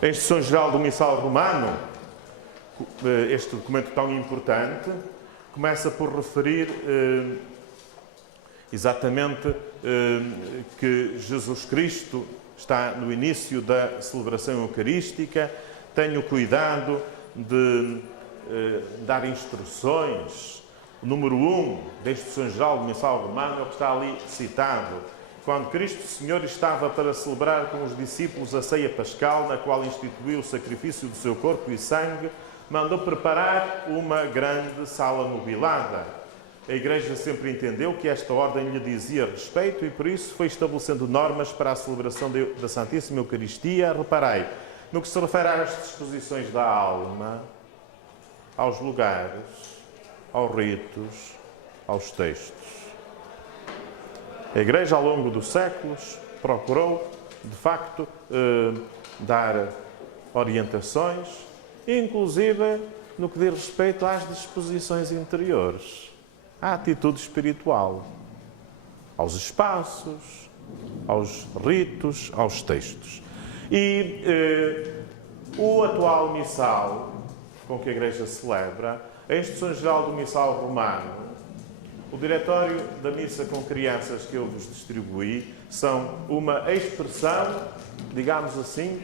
A Instrução Geral do Missal Romano, este documento tão importante, começa por referir exatamente que Jesus Cristo está no início da celebração eucarística. Tenho cuidado de dar instruções. O número 1 da Instrução Geral do Missal Romano é o que está ali citado. Quando Cristo Senhor estava para celebrar com os discípulos a ceia pascal, na qual instituiu o sacrifício do seu corpo e sangue, mandou preparar uma grande sala mobilada. A Igreja sempre entendeu que esta ordem lhe dizia respeito e, por isso, foi estabelecendo normas para a celebração da Santíssima Eucaristia. Reparei, no que se refere às disposições da alma, aos lugares, aos ritos, aos textos. A Igreja, ao longo dos séculos, procurou, de facto, dar orientações, inclusive no que diz respeito às disposições interiores, à atitude espiritual, aos espaços, aos ritos, aos textos. E o atual missal, com que a Igreja celebra, a Instrução Geral do Missal Romano, o Diretório da Missa com Crianças que eu vos distribuí, são uma expressão, digamos assim,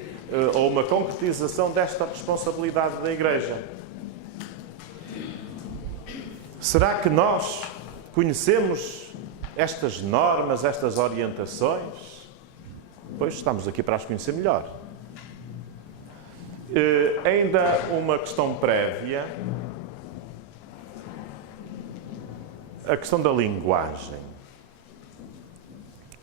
ou uma concretização desta responsabilidade da Igreja. Será que nós conhecemos estas normas, estas orientações? Pois estamos aqui para as conhecer melhor. Ainda uma questão prévia. A questão da linguagem.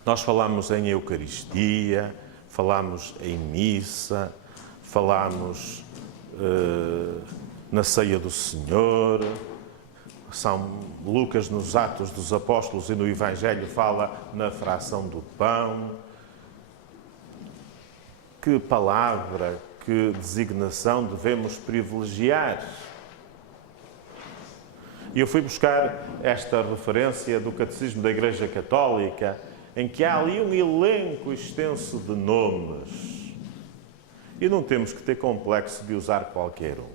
Nós falamos em Eucaristia, falamos em missa, falamos na ceia do Senhor. São Lucas, nos Atos dos Apóstolos e no Evangelho, fala na fração do pão. Que palavra, que designação devemos privilegiar? E eu fui buscar esta referência do Catecismo da Igreja Católica, em que há ali um elenco extenso de nomes. E não temos que ter complexo de usar qualquer um.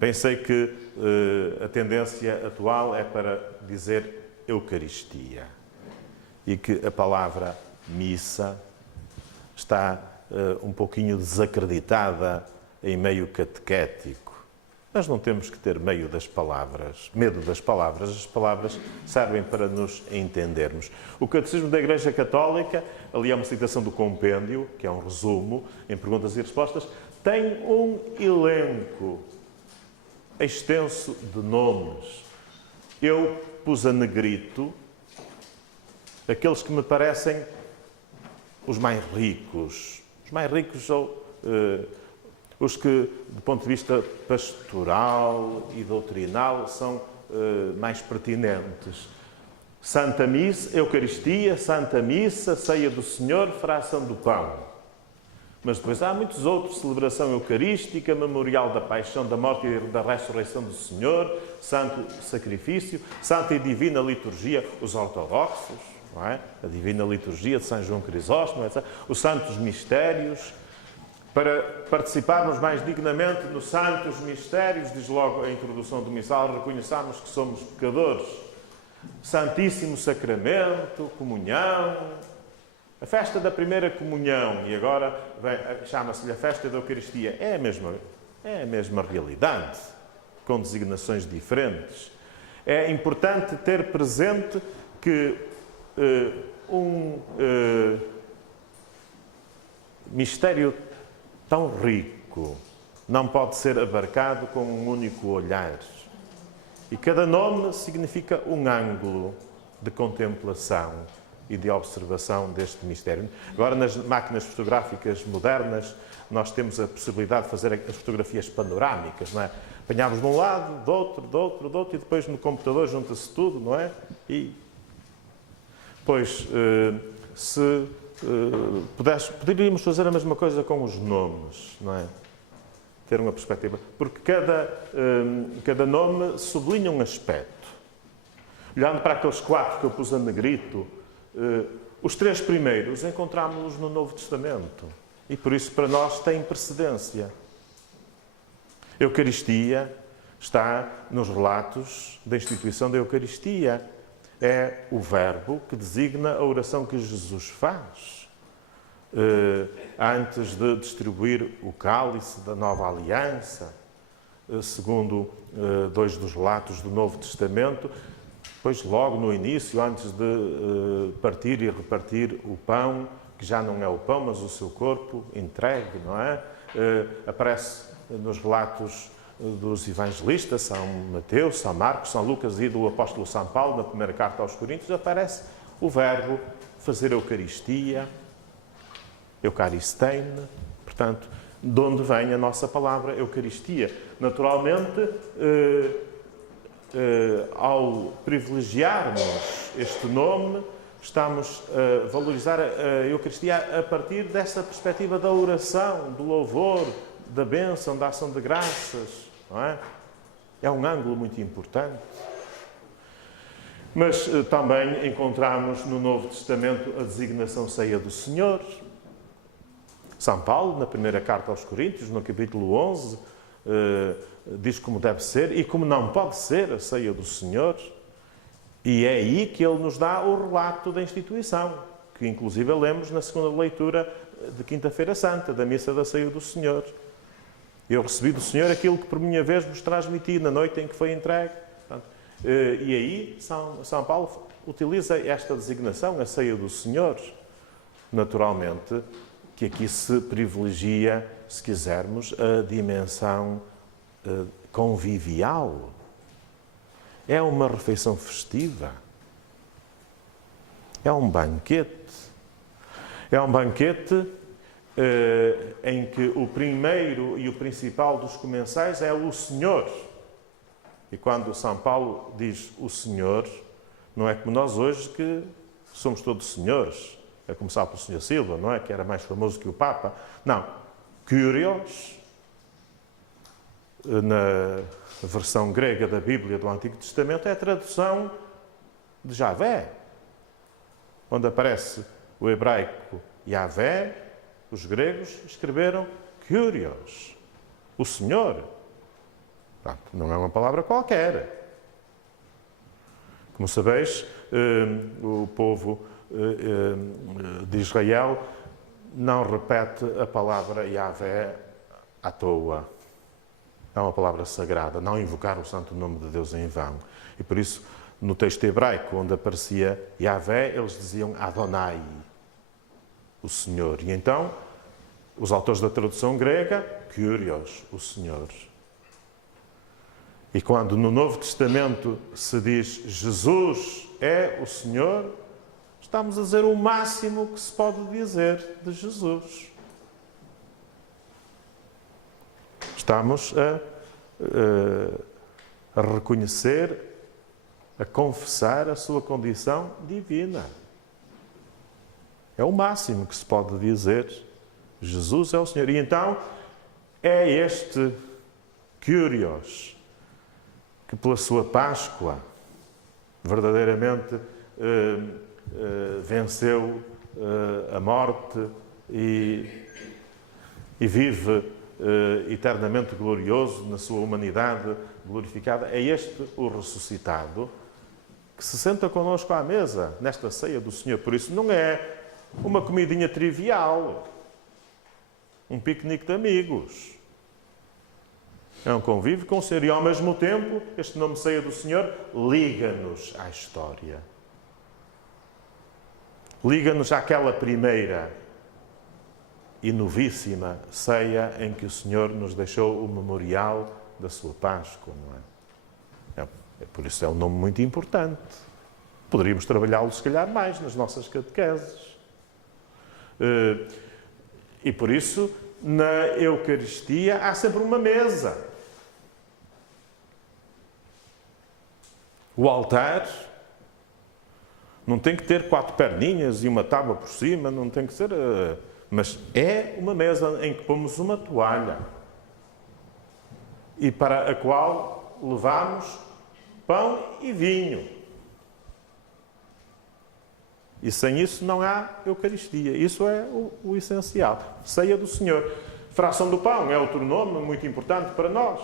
Pensei que a tendência atual é para dizer Eucaristia. E que a palavra missa está um pouquinho desacreditada em meio catequético. Nós não temos que ter medo das palavras. As palavras servem para nos entendermos. O Catecismo da Igreja Católica, ali há uma citação do compêndio, que é um resumo, em perguntas e respostas, tem um elenco extenso de nomes. Eu pus a negrito aqueles que me parecem os mais ricos. Os mais ricos são os que, do ponto de vista pastoral e doutrinal, são mais pertinentes. Santa Missa, Eucaristia, Santa Missa, Ceia do Senhor, Fração do Pão. Mas depois há muitos outros: celebração eucarística, memorial da paixão, da morte e da ressurreição do Senhor, Santo Sacrifício, Santa e Divina Liturgia, os ortodoxos, não é? A Divina Liturgia de São João Crisóstomo, etc. Os Santos Mistérios. Para participarmos mais dignamente nos Santos Mistérios, diz logo a introdução do Missal, reconheçamos que somos pecadores. Santíssimo Sacramento, comunhão, a festa da primeira comunhão, e agora chama-se-lhe a festa da Eucaristia. É a mesma realidade, com designações diferentes. É importante ter presente que mistério tão rico não pode ser abarcado com um único olhar. E cada nome significa um ângulo de contemplação e de observação deste mistério. Agora, nas máquinas fotográficas modernas, nós temos a possibilidade de fazer as fotografias panorâmicas, não é? Apanhamos de um lado, do outro, e depois no computador junta-se tudo, não é? E, pois, poderíamos fazer a mesma coisa com os nomes, não é? Ter uma perspectiva. Porque cada nome sublinha um aspecto. Olhando para aqueles 4 que eu pus a negrito, os 3 primeiros encontramos-los no Novo Testamento. e por isso para nós tem precedência. A Eucaristia está nos relatos da instituição da Eucaristia. É o verbo que designa a oração que Jesus faz antes de distribuir o cálice da nova aliança, segundo dois dos relatos do Novo Testamento. Pois logo no início, antes de partir e repartir o pão, que já não é o pão, mas o seu corpo entregue, não é? Aparece nos relatos dos evangelistas, São Mateus, São Marcos, São Lucas e do apóstolo São Paulo, na primeira carta aos Coríntios, aparece o verbo fazer Eucaristia, Eucaristein, portanto, de onde vem a nossa palavra Eucaristia. Naturalmente, ao privilegiarmos este nome, estamos a valorizar a Eucaristia a partir dessa perspectiva da oração, do louvor, da bênção, da ação de graças, não é? É um ângulo muito importante. Mas também encontramos no Novo Testamento a designação Ceia do Senhor. São Paulo, na primeira carta aos Coríntios, no capítulo 11, diz como deve ser e como não pode ser a Ceia do Senhor. E é aí que ele nos dá o relato da instituição, que inclusive lemos na segunda leitura de Quinta-feira Santa, da Missa da Ceia do Senhor. Eu recebi do Senhor aquilo que por minha vez vos transmiti na noite em que foi entregue. Portanto, e aí São Paulo utiliza esta designação, a Ceia do Senhor. Naturalmente, que aqui se privilegia, se quisermos, a dimensão convivial. É uma refeição festiva. É um banquete. É um banquete em que o primeiro e o principal dos comensais é o Senhor. E quando São Paulo diz o Senhor, não é como nós hoje que somos todos senhores, a começar pelo Sr. Silva, não é? Que era mais famoso que o Papa. Não. Kyrios, na versão grega da Bíblia do Antigo Testamento, é a tradução de Javé, onde aparece o hebraico Yahvé. Os gregos escreveram Kyrios, o Senhor. Portanto, não é uma palavra qualquer. Como sabeis, o povo de Israel não repete a palavra Yahvé à toa. É uma palavra sagrada, não invocar o santo nome de Deus em vão. E por isso, no texto hebraico, onde aparecia Yahvé, eles diziam Adonai, o Senhor. E então, os autores da tradução grega, Kyrios, o Senhor. E quando no Novo Testamento se diz Jesus é o Senhor, estamos a dizer o máximo que se pode dizer de Jesus. Estamos a reconhecer, a confessar a sua condição divina. É o máximo que se pode dizer. Jesus é o Senhor. E então, é este Kyrios que pela sua Páscoa verdadeiramente venceu a morte e vive eternamente glorioso na sua humanidade glorificada. É este o ressuscitado que se senta connosco à mesa nesta ceia do Senhor. Por isso não é uma comidinha trivial, um piquenique de amigos. É um convívio com o Senhor e, ao mesmo tempo, este nome Ceia do Senhor liga-nos à história. Liga-nos àquela primeira e novíssima ceia em que o Senhor nos deixou o memorial da sua Páscoa, não é? Por isso é um nome muito importante. Poderíamos trabalhá-lo, se calhar, mais nas nossas catequeses. E por isso, na Eucaristia, há sempre uma mesa. O altar não tem que ter 4 perninhas e uma tábua por cima, não tem que ser... Mas é uma mesa em que pomos uma toalha e para a qual levamos pão e vinho. E sem isso não há Eucaristia. Isso é o essencial. Ceia do Senhor. Fração do pão é outro nome muito importante para nós.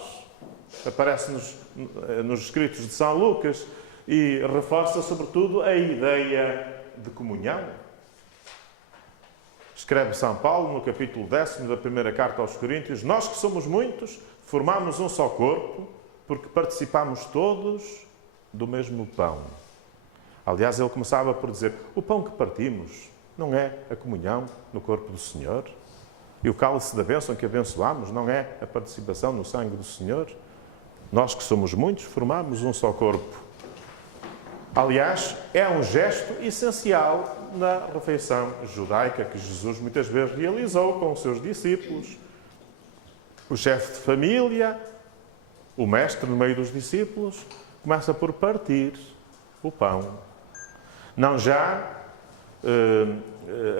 Aparece nos escritos de São Lucas e reforça, sobretudo, a ideia de comunhão. Escreve São Paulo, no capítulo 10 da primeira carta aos Coríntios: nós que somos muitos, formamos um só corpo, porque participamos todos do mesmo pão. Aliás, ele começava por dizer: o pão que partimos não é a comunhão no corpo do Senhor? E o cálice da bênção que abençoamos não é a participação no sangue do Senhor? Nós que somos muitos, formamos um só corpo. Aliás, é um gesto essencial na refeição judaica que Jesus muitas vezes realizou com os seus discípulos. O chefe de família, o mestre no meio dos discípulos, começa por partir o pão. Não já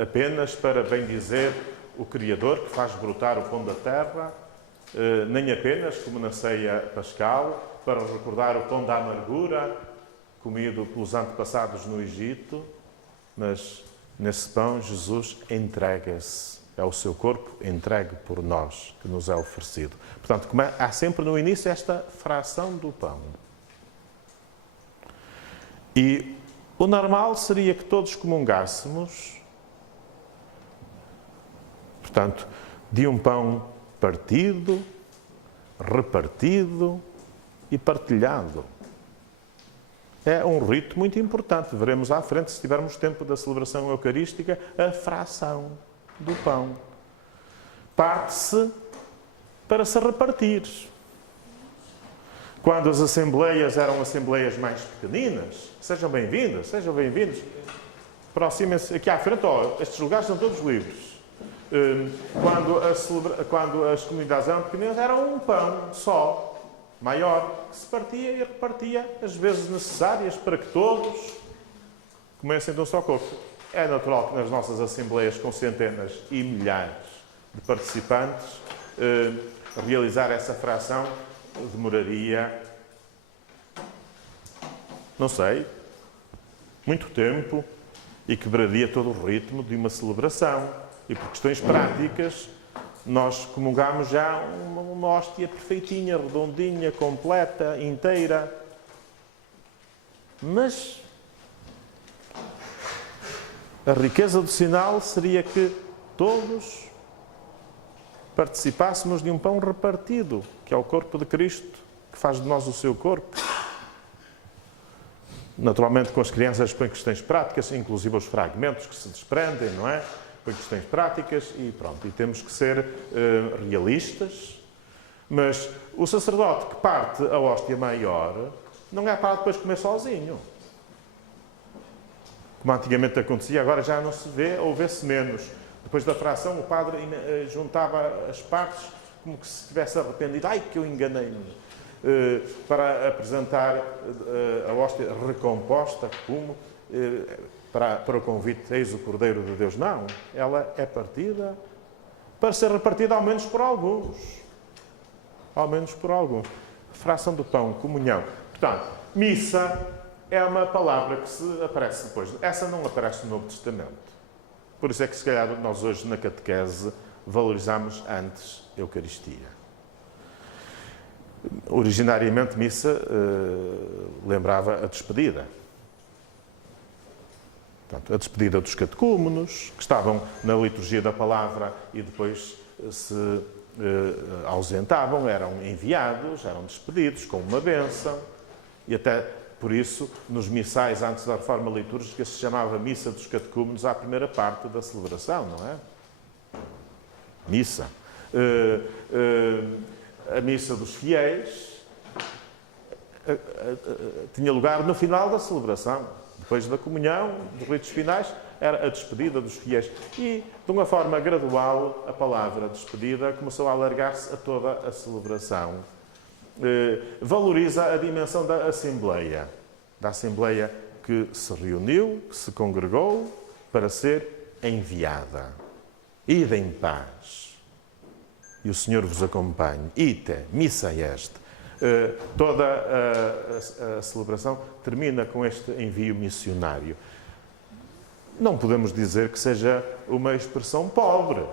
apenas para bendizer o Criador que faz brotar o pão da terra, nem apenas, como na ceia pascal, para recordar o pão da amargura comido pelos antepassados no Egito, mas nesse pão Jesus entrega-se. É o seu corpo entregue por nós, que nos é oferecido. Portanto, há sempre no início esta fração do pão. E o normal seria que todos comungássemos, portanto, de um pão partido, repartido e partilhado. É um rito muito importante. Veremos à frente, se tivermos tempo da celebração eucarística, a fração do pão. Parte-se para se repartir. Quando as assembleias eram assembleias mais pequeninas, sejam bem-vindos. Aproximem-se aqui à frente, estes lugares são todos livres. Quando as comunidades eram pequeninas, era um pão só, maior, que se partia e repartia as vezes necessárias para que todos comessem de um só corpo. É natural que nas nossas assembleias com centenas e milhares de participantes, realizar essa fração demoraria, não sei, muito tempo e quebraria todo o ritmo de uma celebração. E por questões práticas, nós comungamos já uma hóstia perfeitinha, redondinha, completa, inteira. Mas a riqueza do sinal seria que todos participássemos de um pão repartido, que é o corpo de Cristo, que faz de nós o seu corpo. Naturalmente, com as crianças põe questões práticas, inclusive os fragmentos que se desprendem, não é? Põe questões práticas e pronto. E temos que ser realistas. Mas o sacerdote que parte a hóstia maior não é para depois comer sozinho. Como antigamente acontecia, agora já não se vê ou vê-se menos. Depois da fração, o padre juntava as partes como que se estivesse arrependido. Ai, que eu enganei-me. Para apresentar a hóstia recomposta como para o convite, eis o Cordeiro de Deus. Não, ela é partida para ser repartida ao menos por alguns. Ao menos por alguns. Fração do pão, comunhão. Portanto, missa é uma palavra que aparece depois. Essa não aparece no Novo Testamento. Por isso é que, se calhar, nós hoje na catequese valorizamos antes a Eucaristia. Originariamente, missa lembrava a despedida. Portanto, a despedida dos catecúmenos, que estavam na liturgia da palavra e depois se ausentavam, eram enviados, eram despedidos com uma bênção. E até por isso, nos missais antes da reforma litúrgica, se chamava Missa dos Catecúmenos à primeira parte da celebração, não é? Missa. A missa dos fiéis tinha lugar no final da celebração. Depois da comunhão, dos ritos finais, era a despedida dos fiéis. E, de uma forma gradual, a palavra despedida começou a alargar-se a toda a celebração. Valoriza a dimensão da Assembleia que se reuniu, que se congregou para ser enviada. Ide em paz. E o Senhor vos acompanhe. Ite, missa est. Toda a celebração termina com este envio missionário. não podemos dizer que seja uma expressão pobre.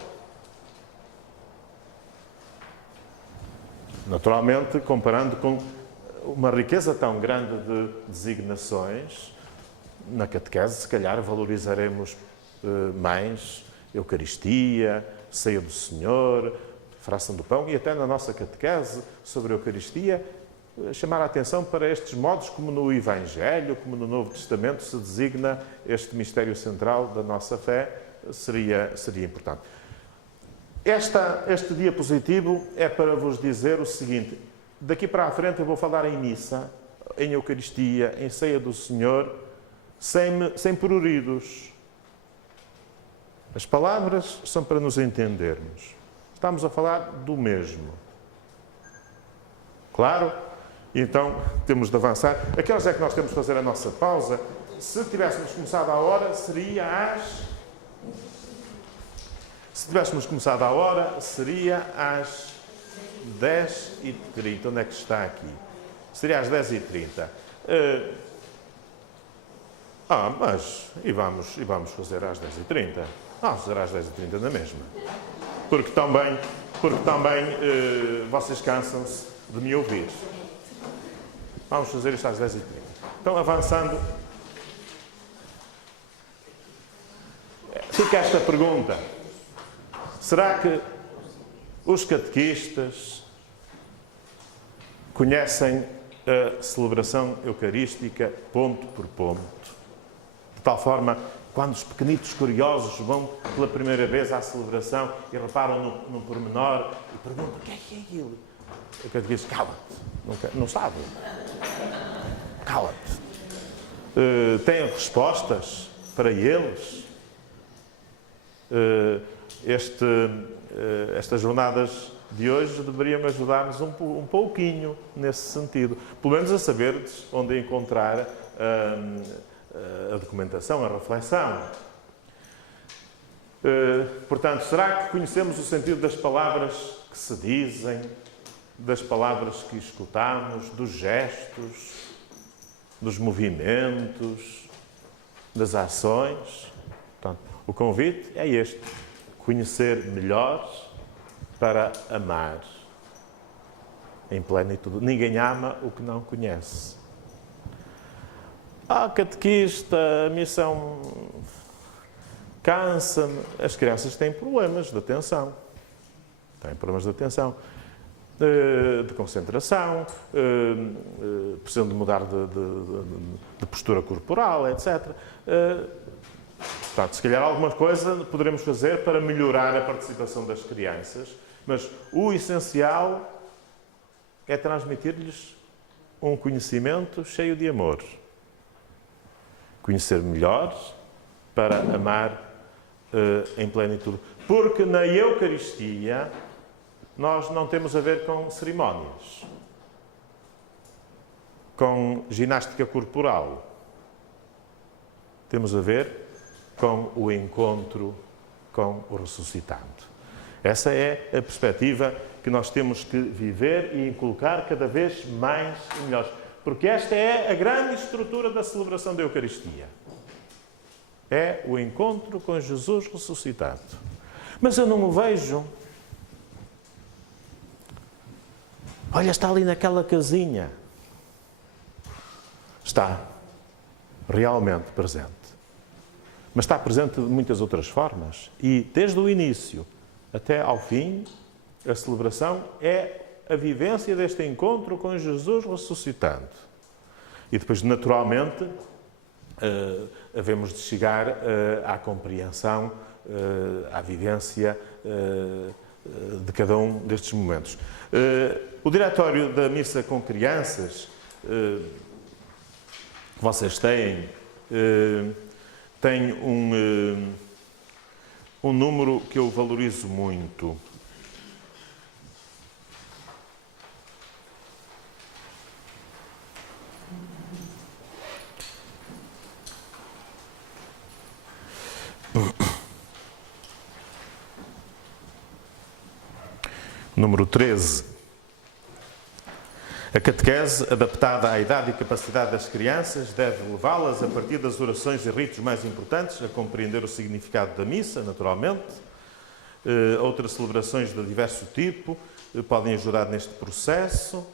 Naturalmente, comparando com uma riqueza tão grande de designações, na catequese, se calhar, valorizaremos mais Eucaristia, Ceia do Senhor, Fração do Pão, e até na nossa catequese sobre a Eucaristia, chamar a atenção para estes modos, como no Evangelho, como no Novo Testamento se designa este mistério central da nossa fé, seria importante. Este diapositivo é para vos dizer o seguinte: daqui para a frente eu vou falar em missa, em Eucaristia, em Ceia do Senhor, sem pruridos. As palavras são para nos entendermos. Estamos a falar do mesmo. Claro? Então, temos de avançar. A que horas é que nós temos de fazer a nossa pausa? Se tivéssemos começado à hora, seria às... Se tivéssemos começado à hora, seria às 10h30. Onde é que está aqui? Seria às 10h30. E vamos fazer às 10h30. Vamos fazer às 10h30 na mesma. Porque também vocês cansam-se de me ouvir. Vamos fazer isto às 10h30. Então, avançando, fica esta pergunta. Será que os catequistas conhecem a celebração eucarística ponto por ponto? De tal forma, quando os pequenitos curiosos vão pela primeira vez à celebração e reparam no pormenor e perguntam: o que é aquilo? O catequista: cala-te, não sabe. Cala-te. Têm respostas para eles? Estas jornadas de hoje deveriam ajudar-nos um pouquinho nesse sentido. Pelo menos a saber onde encontrar a documentação, a reflexão. Portanto, será que conhecemos o sentido das palavras que se dizem, das palavras que escutamos, dos gestos, dos movimentos, das ações? Portanto, o convite é este: conhecer melhor para amar em plenitude. Ninguém ama o que não conhece. Catequista, a missão cansa-me. As crianças têm problemas de atenção. De concentração, precisam de mudar de postura corporal, etc. Portanto, se calhar alguma coisa poderemos fazer para melhorar a participação das crianças, mas o essencial é transmitir-lhes um conhecimento cheio de amor. Conhecer melhor para amar em plenitude. Porque na Eucaristia nós não temos a ver com cerimónias, com ginástica corporal. Temos a ver com o encontro com o ressuscitado. Essa é a perspectiva que nós temos que viver e inculcar cada vez mais e melhor. Porque esta é a grande estrutura da celebração da Eucaristia. É o encontro com Jesus ressuscitado. Mas eu não o vejo. Olha, está ali naquela casinha. Está realmente presente. Mas está presente de muitas outras formas. E desde o início até ao fim, a celebração é a vivência deste encontro com Jesus ressuscitado. E depois, naturalmente, havemos de chegar à compreensão, à vivência de cada um destes momentos. O diretório da missa com crianças que vocês têm, tem um número que eu valorizo muito. Número 13. A catequese, adaptada à idade e capacidade das crianças, deve levá-las, a partir das orações e ritos mais importantes, a compreender o significado da missa, naturalmente. Outras celebrações de diverso tipo podem ajudar neste processo.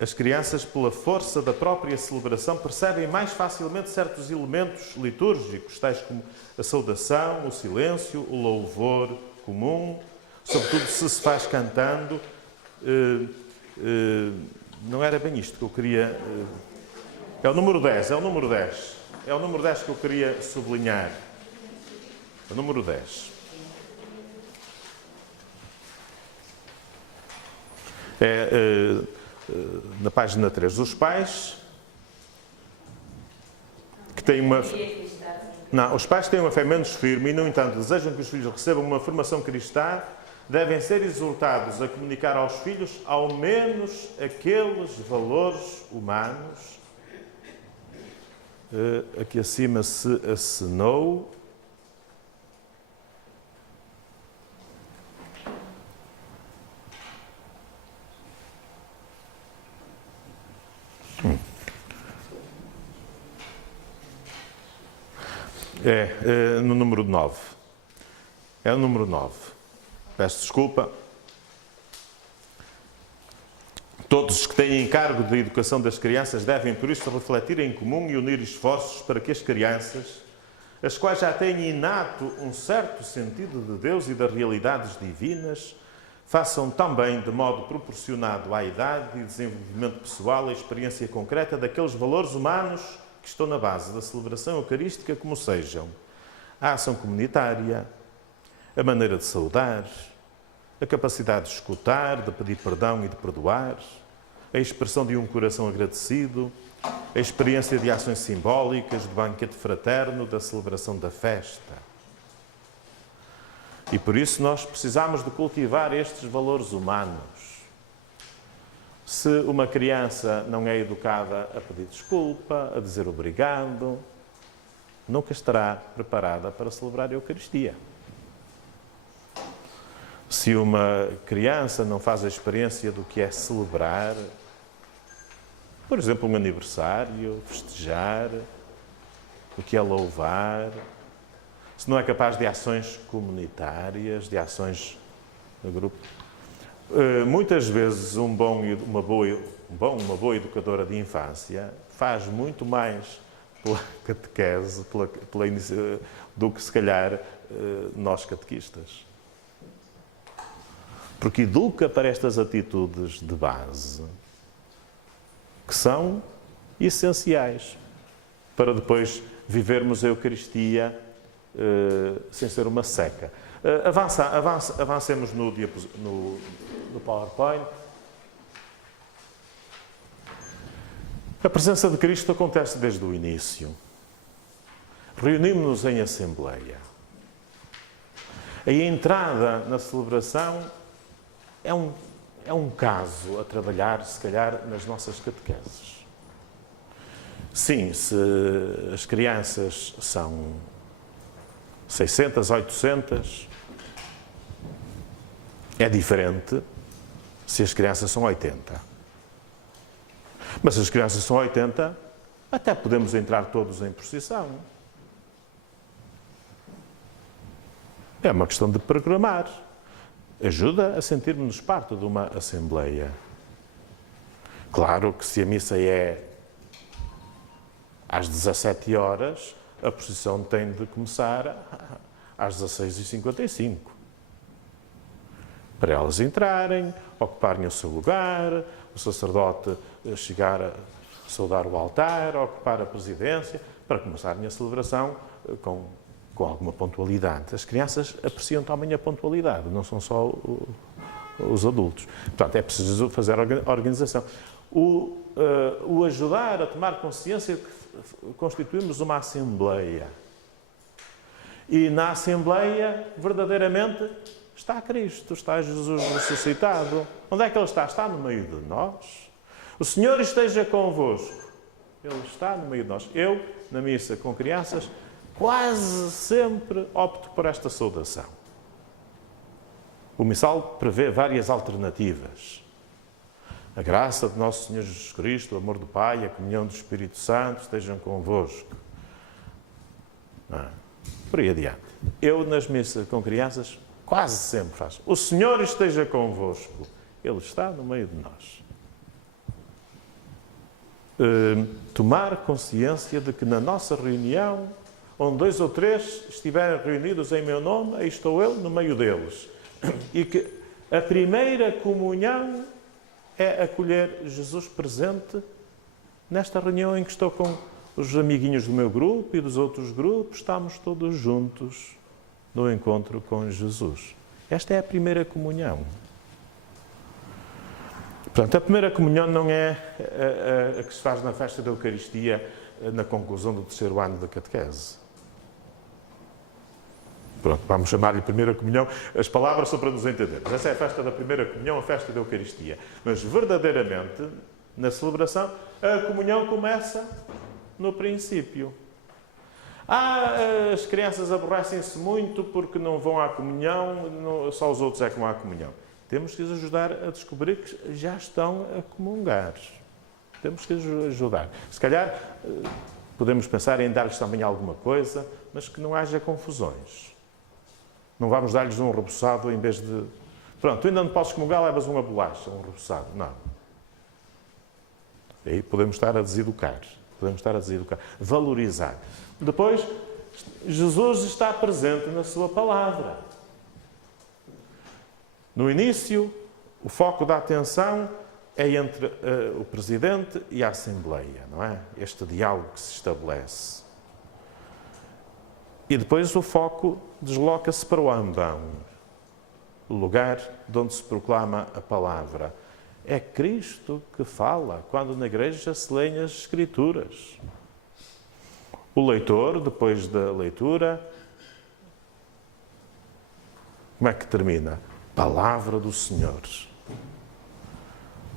As crianças, pela força da própria celebração, percebem mais facilmente certos elementos litúrgicos, tais como a saudação, o silêncio, o louvor comum, sobretudo se faz cantando. Não era bem isto que eu queria... É o número 10, é o número 10. É o número 10 que eu queria sublinhar. O número 10. Na página 3. Os pais que têm uma... Não, os pais têm uma fé menos firme e, no entanto, desejam que os filhos recebam uma formação cristã, devem ser exortados a comunicar aos filhos ao menos aqueles valores humanos. Aqui acima se assinou. No número 9. É o número 9. Peço desculpa. Todos os que têm encargo de educação das crianças devem, por isso, refletir em comum e unir esforços para que as crianças, as quais já têm inato um certo sentido de Deus e das realidades divinas, façam também, de modo proporcionado à idade e desenvolvimento pessoal, a experiência concreta daqueles valores humanos que estão na base da celebração eucarística, como sejam a ação comunitária, a maneira de saudar, a capacidade de escutar, de pedir perdão e de perdoar, a expressão de um coração agradecido, a experiência de ações simbólicas, do banquete fraterno, da celebração da festa. E por isso nós precisamos de cultivar estes valores humanos. Se uma criança não é educada a pedir desculpa, a dizer obrigado, nunca estará preparada para celebrar a Eucaristia. Se uma criança não faz a experiência do que é celebrar, por exemplo, um aniversário, festejar, o que é louvar, se não é capaz de ações comunitárias, de ações de grupo, muitas vezes uma boa educadora de infância faz muito mais pela catequese do que, se calhar, nós catequistas. Porque educa para estas atitudes de base que são essenciais para depois vivermos a Eucaristia sem ser uma seca. Avancemos no PowerPoint. A presença de Cristo acontece desde o início. Reunimos-nos em assembleia. A entrada na celebração é um caso a trabalhar, se calhar, nas nossas catequeses. Sim, se as crianças são 600, 800, é diferente se as crianças são 80. Mas se as crianças são 80, até podemos entrar todos em procissão. É uma questão de programar. Ajuda a sentirmos-nos parte de uma assembleia. Claro que se a missa é às 17 horas, a procissão tem de começar às 16h55. Para elas entrarem, ocuparem o seu lugar, o sacerdote chegar a saudar o altar, ocupar a presidência, para começarem a celebração com alguma pontualidade. As crianças apreciam também a pontualidade, não são só os adultos. Portanto, é preciso fazer a organização. O ajudar a tomar consciência que constituímos uma Assembleia. E na Assembleia, verdadeiramente, está Cristo, está Jesus ressuscitado. Onde é que Ele está? Está no meio de nós. O Senhor esteja convosco. Ele está no meio de nós. Eu, na missa com crianças, quase sempre opto por esta saudação. O missal prevê várias alternativas. A graça de nosso Senhor Jesus Cristo, o amor do Pai, a comunhão do Espírito Santo estejam convosco. Por aí adiante. Eu, nas missas com crianças, quase sempre faço. O Senhor esteja convosco. Ele está no meio de nós. Tomar consciência de que na nossa reunião, onde 2 ou 3 estiverem reunidos em meu nome, aí estou eu no meio deles. E que a primeira comunhão é acolher Jesus presente nesta reunião em que estou com os amiguinhos do meu grupo e dos outros grupos, estamos todos juntos no encontro com Jesus. Esta é a primeira comunhão. Portanto, a primeira comunhão não é a que se faz na festa da Eucaristia na conclusão do 3º ano da catequese. Pronto, vamos chamar-lhe primeira comunhão. As palavras são para nos entendermos. Essa é a festa da primeira comunhão, a festa da Eucaristia. Mas, verdadeiramente, na celebração, a comunhão começa no princípio. As crianças aborrecem-se muito porque não vão à comunhão, só os outros é que vão à comunhão. Temos que os ajudar a descobrir que já estão a comungar. Temos que os ajudar. Se calhar, podemos pensar em dar-lhes também alguma coisa, mas que não haja confusões. Não vamos dar-lhes um reboçado em vez de... Pronto, tu ainda não podes comungar, levas uma bolacha, um reboçado. Não. Aí podemos estar a deseducar. Valorizar. Depois, Jesus está presente na sua palavra. No início, o foco da atenção é entre o Presidente e a Assembleia, não é? Este diálogo que se estabelece. E depois o foco desloca-se para o ambão, o lugar de onde se proclama a palavra. É Cristo que fala quando na igreja se leem as Escrituras. O leitor, depois da leitura, como é que termina? Palavra do Senhor.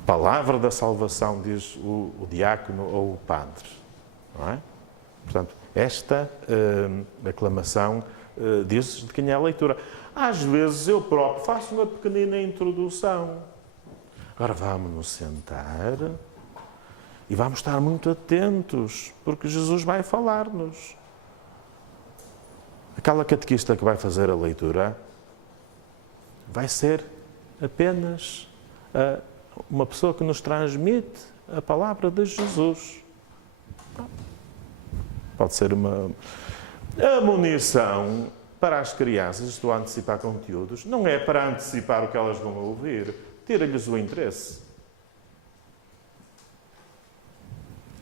Palavra da salvação, diz o diácono ou o padre. Não é? Portanto, esta aclamação diz de quem é a leitura. Às vezes eu próprio faço uma pequenina introdução. Agora vamos-nos sentar e vamos estar muito atentos, porque Jesus vai falar-nos. Aquela catequista que vai fazer a leitura vai ser apenas uma pessoa que nos transmite a palavra de Jesus. Pode ser uma munição para as crianças. Estou a antecipar conteúdos. Não é para antecipar o que elas vão ouvir. Tira-lhes o interesse.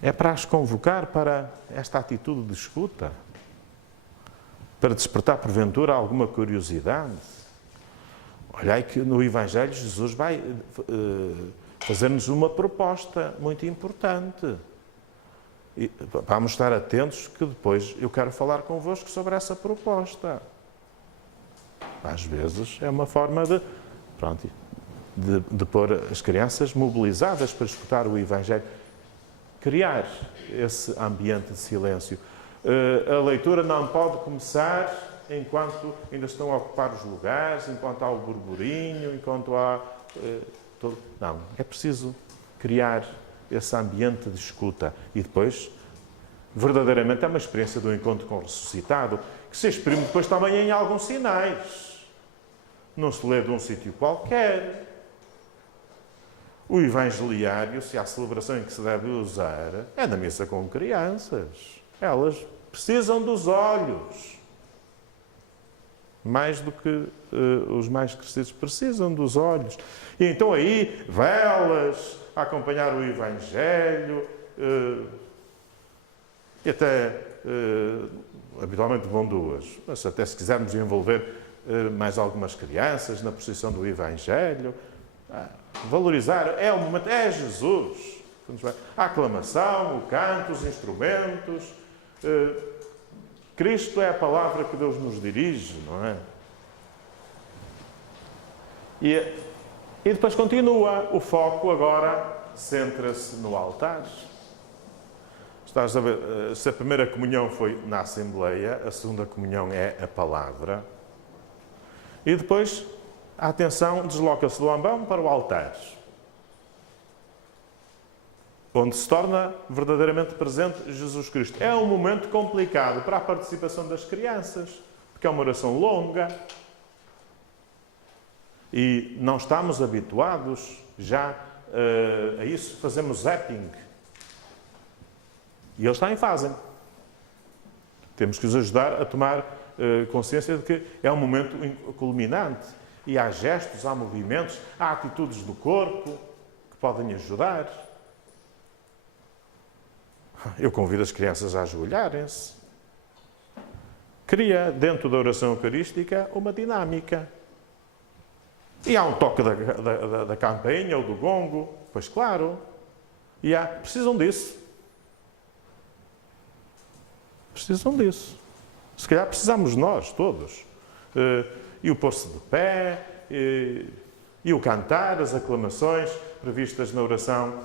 É para as convocar para esta atitude de escuta. Para despertar, porventura, alguma curiosidade. Olhai que no Evangelho Jesus vai fazer-nos uma proposta muito importante. E vamos estar atentos que depois eu quero falar convosco sobre essa proposta. Às vezes é uma forma de pôr as crianças mobilizadas para escutar o Evangelho. Criar esse ambiente de silêncio. A leitura não pode começar enquanto ainda estão a ocupar os lugares, enquanto há o burburinho, enquanto há... Não, é preciso criar esse ambiente de escuta. E depois, verdadeiramente, é uma experiência do encontro com o ressuscitado, que se exprime depois também em alguns sinais. Não se lê de um sítio qualquer. O evangeliário, se há celebração em que se deve usar, é na missa com crianças. Elas precisam dos olhos. Mais do que os mais crescidos precisam dos olhos. E então aí, velas a acompanhar o Evangelho, e até, habitualmente vão duas, mas até se quisermos envolver mais algumas crianças na procissão do Evangelho, valorizar, é o momento, é Jesus. A aclamação, o canto, os instrumentos. Cristo é a palavra que Deus nos dirige, não é? E depois continua, o foco agora centra-se no altar. Estás a ver, se a primeira comunhão foi na Assembleia, a segunda comunhão é a palavra. E depois a atenção desloca-se do ambão para o altar. onde se torna verdadeiramente presente Jesus Cristo. É um momento complicado para a participação das crianças, porque é uma oração longa e não estamos habituados já a isso. Fazemos zapping. E eles também fazem. Temos que os ajudar a tomar consciência de que é um momento culminante. E há gestos, há movimentos, há atitudes do corpo que podem ajudar. Eu convido as crianças a ajoelharem-se. Cria, dentro da oração eucarística, uma dinâmica. E há um toque da campainha ou do gongo, pois claro. E precisam disso. Precisam disso. Se calhar precisamos nós, todos. E o pôr-se de pé, e o cantar, as aclamações previstas na oração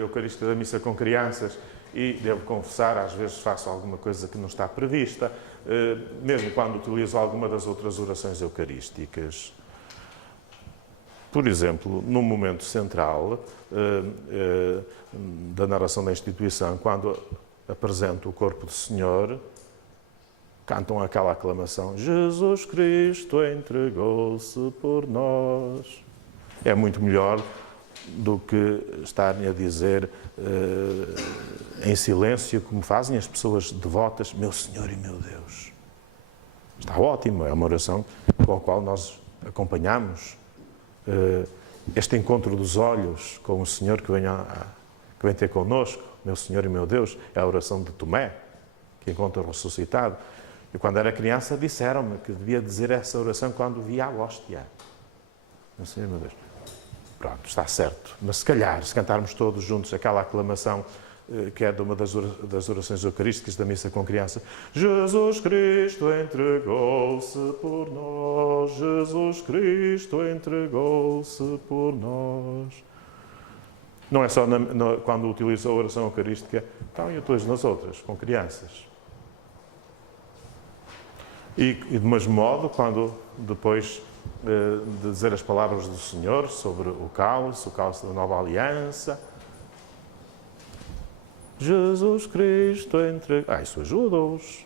eucarística da missa com crianças. E devo confessar, às vezes faço alguma coisa que não está prevista, mesmo quando utilizo alguma das outras orações eucarísticas. Por exemplo, no momento central da narração da instituição, quando apresento o corpo do Senhor, cantam aquela aclamação: Jesus Cristo entregou-se por nós. É muito melhor do que estarem a dizer em silêncio, como fazem as pessoas devotas, meu Senhor e meu Deus. Está ótimo, é uma oração com a qual nós acompanhamos este encontro dos olhos com o Senhor que vem ter connosco, meu Senhor e meu Deus. É a oração de Tomé, que encontra o ressuscitado. E quando era criança disseram-me que devia dizer essa oração quando via a hóstia. Meu Senhor e meu Deus. Pronto, está certo. Mas se calhar, se cantarmos todos juntos aquela aclamação que é de uma das orações eucarísticas da missa com criança: Jesus Cristo entregou-se por nós, Jesus Cristo entregou-se por nós. Não é só quando utilizo a oração eucarística, então eu utilizo nas outras, com crianças. E do mesmo modo, quando depois de dizer as palavras do Senhor sobre o cálice da nova aliança, Jesus Cristo entregou. Isso ajuda-os,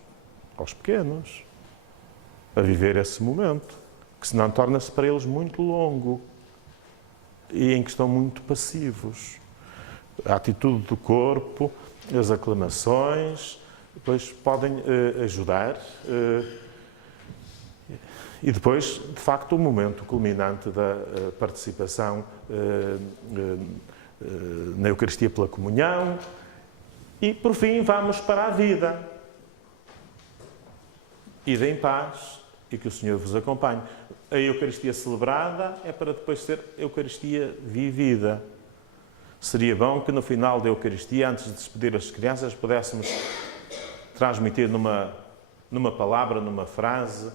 aos pequenos, a viver esse momento, que senão torna-se para eles muito longo e em que estão muito passivos. A atitude do corpo, as aclamações, depois podem ajudar. E depois, de facto, o momento culminante da participação na Eucaristia pela comunhão. E, por fim, vamos para a vida. Ide em paz e que o Senhor vos acompanhe. A Eucaristia celebrada é para depois ser Eucaristia vivida. Seria bom que no final da Eucaristia, antes de despedir as crianças, pudéssemos transmitir numa palavra, numa frase,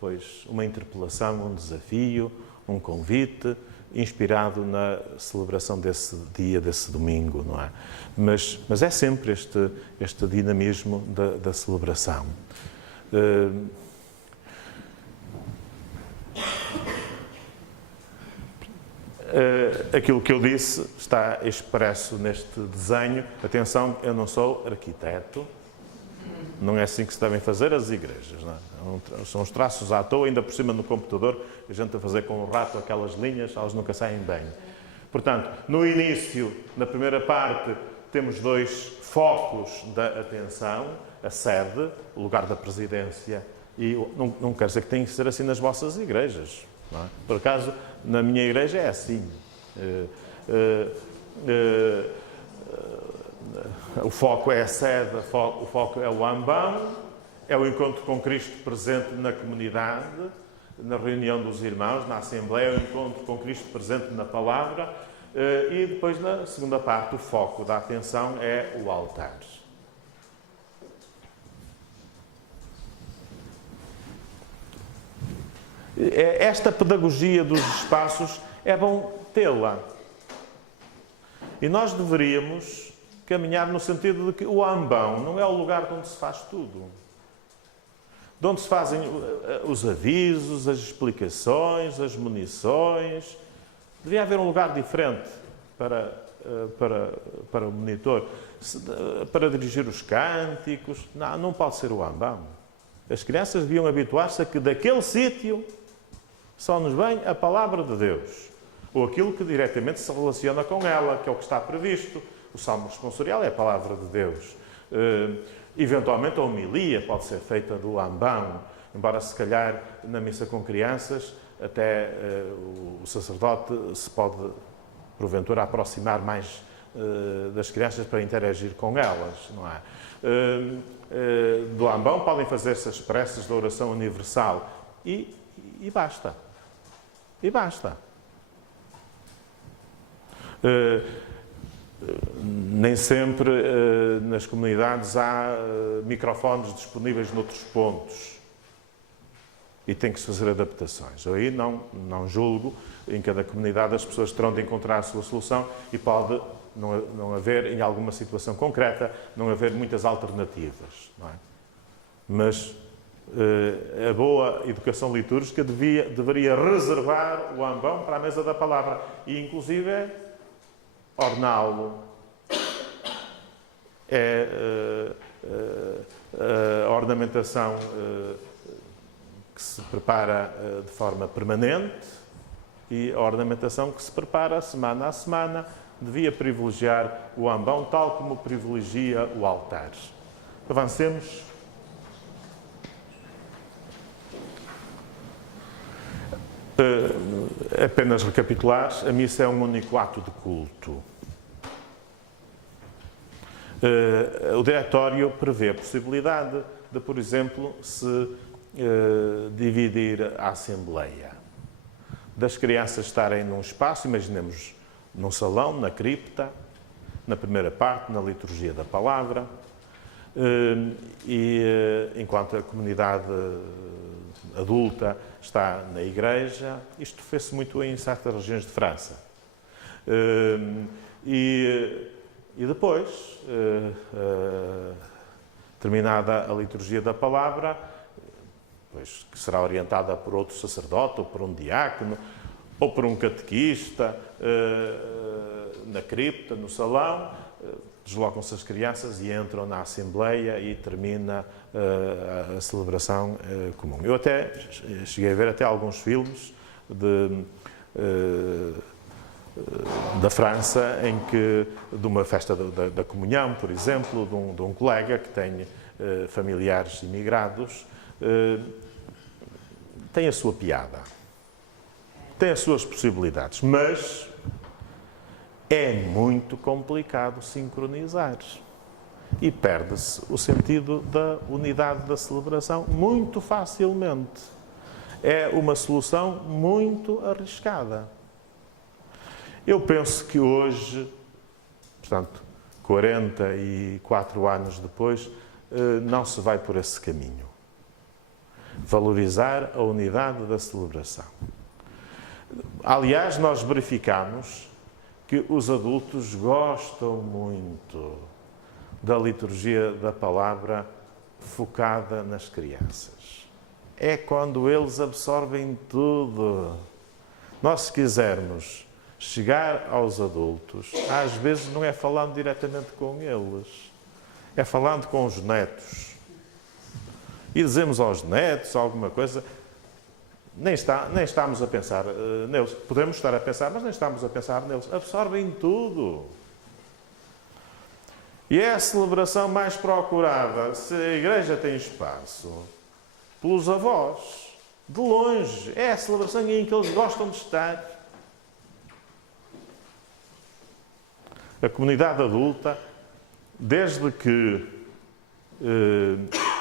pois uma interpelação, um desafio, um convite, inspirado na celebração desse dia, desse domingo, não é? Mas é sempre este dinamismo da celebração. Aquilo que eu disse está expresso neste desenho. Atenção, eu não sou arquiteto, não é assim que se devem fazer as igrejas, não é? São os traços à toa, ainda por cima no computador, a gente a fazer com o rato aquelas linhas, elas nunca saem bem. Portanto, no início, na primeira parte, temos dois focos da atenção: a sede, o lugar da presidência, e não quer dizer que tenha que ser assim nas vossas igrejas, não é? Por acaso, na minha igreja é assim. O foco é a sede, o foco é o ambão, é o encontro com Cristo presente na comunidade, na reunião dos irmãos, na Assembleia, é o encontro com Cristo presente na palavra, e depois, na segunda parte, o foco da atenção é o altar. Esta pedagogia dos espaços é bom tê-la. E nós deveríamos caminhar no sentido de que o ambão não é o lugar onde se faz tudo. De onde se fazem os avisos, as explicações, as munições. Devia haver um lugar diferente para para o monitor, para dirigir os cânticos. Não pode ser o ambão. As crianças deviam habituar-se a que daquele sítio só nos vem a palavra de Deus, ou aquilo que diretamente se relaciona com ela, que é o que está previsto. O salmo responsorial é a palavra de Deus. Eventualmente a homilia pode ser feita do ambão, embora se calhar na missa com crianças até o sacerdote se pode, porventura, aproximar mais das crianças para interagir com elas, não é? Do ambão podem fazer-se as preces da oração universal e basta. E basta. Nem sempre nas comunidades há microfones disponíveis noutros pontos e tem que se fazer adaptações. Aí não julgo, em cada comunidade as pessoas terão de encontrar a sua solução e pode não haver, em alguma situação concreta, não haver muitas alternativas, não é? Mas a boa educação litúrgica deveria reservar o ambão para a mesa da palavra e, inclusive, orná-lo. A ornamentação que se prepara de forma permanente e a ornamentação que se prepara semana a semana devia privilegiar o ambão tal como privilegia o altar. Avancemos. Apenas recapitular, a missa é um único ato de culto. O diretório prevê a possibilidade de, por exemplo, se dividir a Assembleia. Das crianças estarem num espaço, imaginemos num salão, na cripta, na primeira parte, na liturgia da palavra, e enquanto a comunidade adulta está na igreja. Isto fez-se muito em certas regiões de França. E depois, terminada a liturgia da palavra, pois, que será orientada por outro sacerdote, ou por um diácono, ou por um catequista, na cripta, no salão, deslocam-se as crianças e entram na Assembleia e termina a celebração comum. Eu até cheguei a ver até alguns filmes da França em que, de uma festa da comunhão, por exemplo, de um colega que tem familiares imigrados, tem a sua piada, tem as suas possibilidades, mas é muito complicado sincronizar e perde-se o sentido da unidade da celebração muito facilmente. É uma solução muito arriscada. Eu penso que hoje, portanto, 44 anos depois, não se vai por esse caminho. Valorizar a unidade da celebração. Aliás, nós verificamos que os adultos gostam muito da liturgia da palavra focada nas crianças. É quando eles absorvem tudo. Nós, se quisermos chegar aos adultos, às vezes não é falando diretamente com eles, é falando com os netos. E dizemos aos netos alguma coisa, nem estamos a pensar neles. Podemos estar a pensar, mas nem estamos a pensar neles. Absorvem tudo. E é a celebração mais procurada, se a igreja tem espaço, pelos avós, de longe. É a celebração em que eles gostam de estar. A comunidade adulta, desde que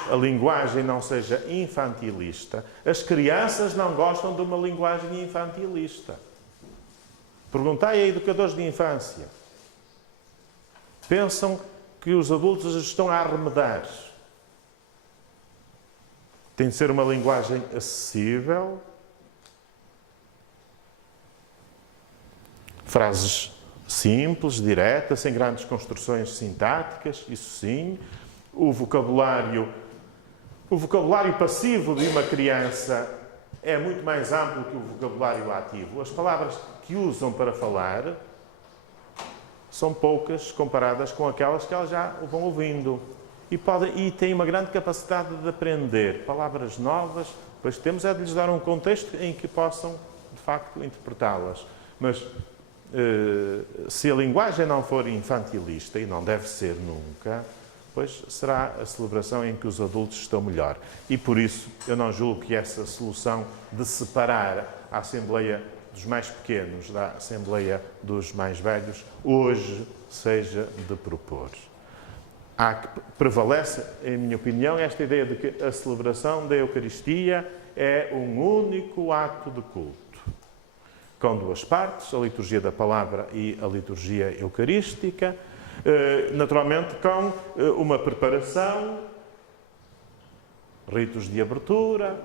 a linguagem não seja infantilista, as crianças não gostam de uma linguagem infantilista. Perguntai a educadores de infância. Pensam que os adultos estão a arremedar. Tem de ser uma linguagem acessível, frases simples, diretas, sem grandes construções sintáticas, isso sim. O vocabulário passivo de uma criança é muito mais amplo que o vocabulário ativo. As palavras que usam para falar são poucas comparadas com aquelas que elas já vão ouvindo. E têm uma grande capacidade de aprender palavras novas, pois temos é de lhes dar um contexto em que possam, de facto, interpretá-las. Mas se a linguagem não for infantilista, e não deve ser nunca, pois será a celebração em que os adultos estão melhor. E por isso eu não julgo que essa solução de separar a Assembleia dos mais pequenos da Assembleia dos mais velhos hoje seja de propor. Prevalece, em minha opinião, esta ideia de que a celebração da Eucaristia é um único ato de culto, com duas partes, a liturgia da palavra e a liturgia eucarística, naturalmente com uma preparação, ritos de abertura,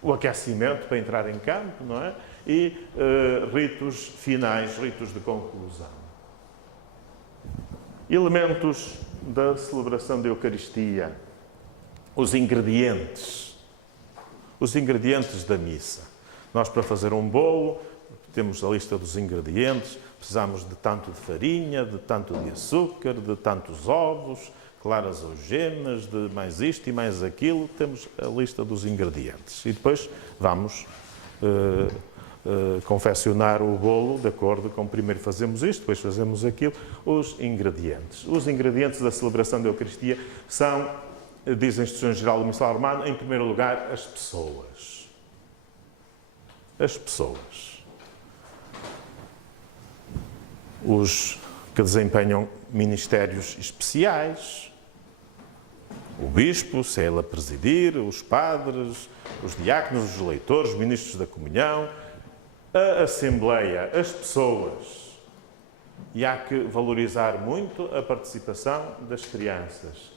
o aquecimento para entrar em campo, não é? E ritos finais, ritos de conclusão. Elementos da celebração da Eucaristia, os ingredientes da missa. Nós, para fazer um bolo, temos a lista dos ingredientes, precisamos de tanto de farinha, de tanto de açúcar, de tantos ovos, claras ou gemas, de mais isto e mais aquilo, temos a lista dos ingredientes. E depois vamos confeccionar o bolo de acordo com, primeiro fazemos isto, depois fazemos aquilo, os ingredientes. Os ingredientes da celebração da Eucaristia são, diz a Instrução-Geral do Missal Romano, em primeiro lugar, as pessoas. As pessoas. Os que desempenham ministérios especiais, o bispo, se é ele a presidir, os padres, os diáconos, os leitores, os ministros da comunhão, a Assembleia, as pessoas. E há que valorizar muito a participação das crianças.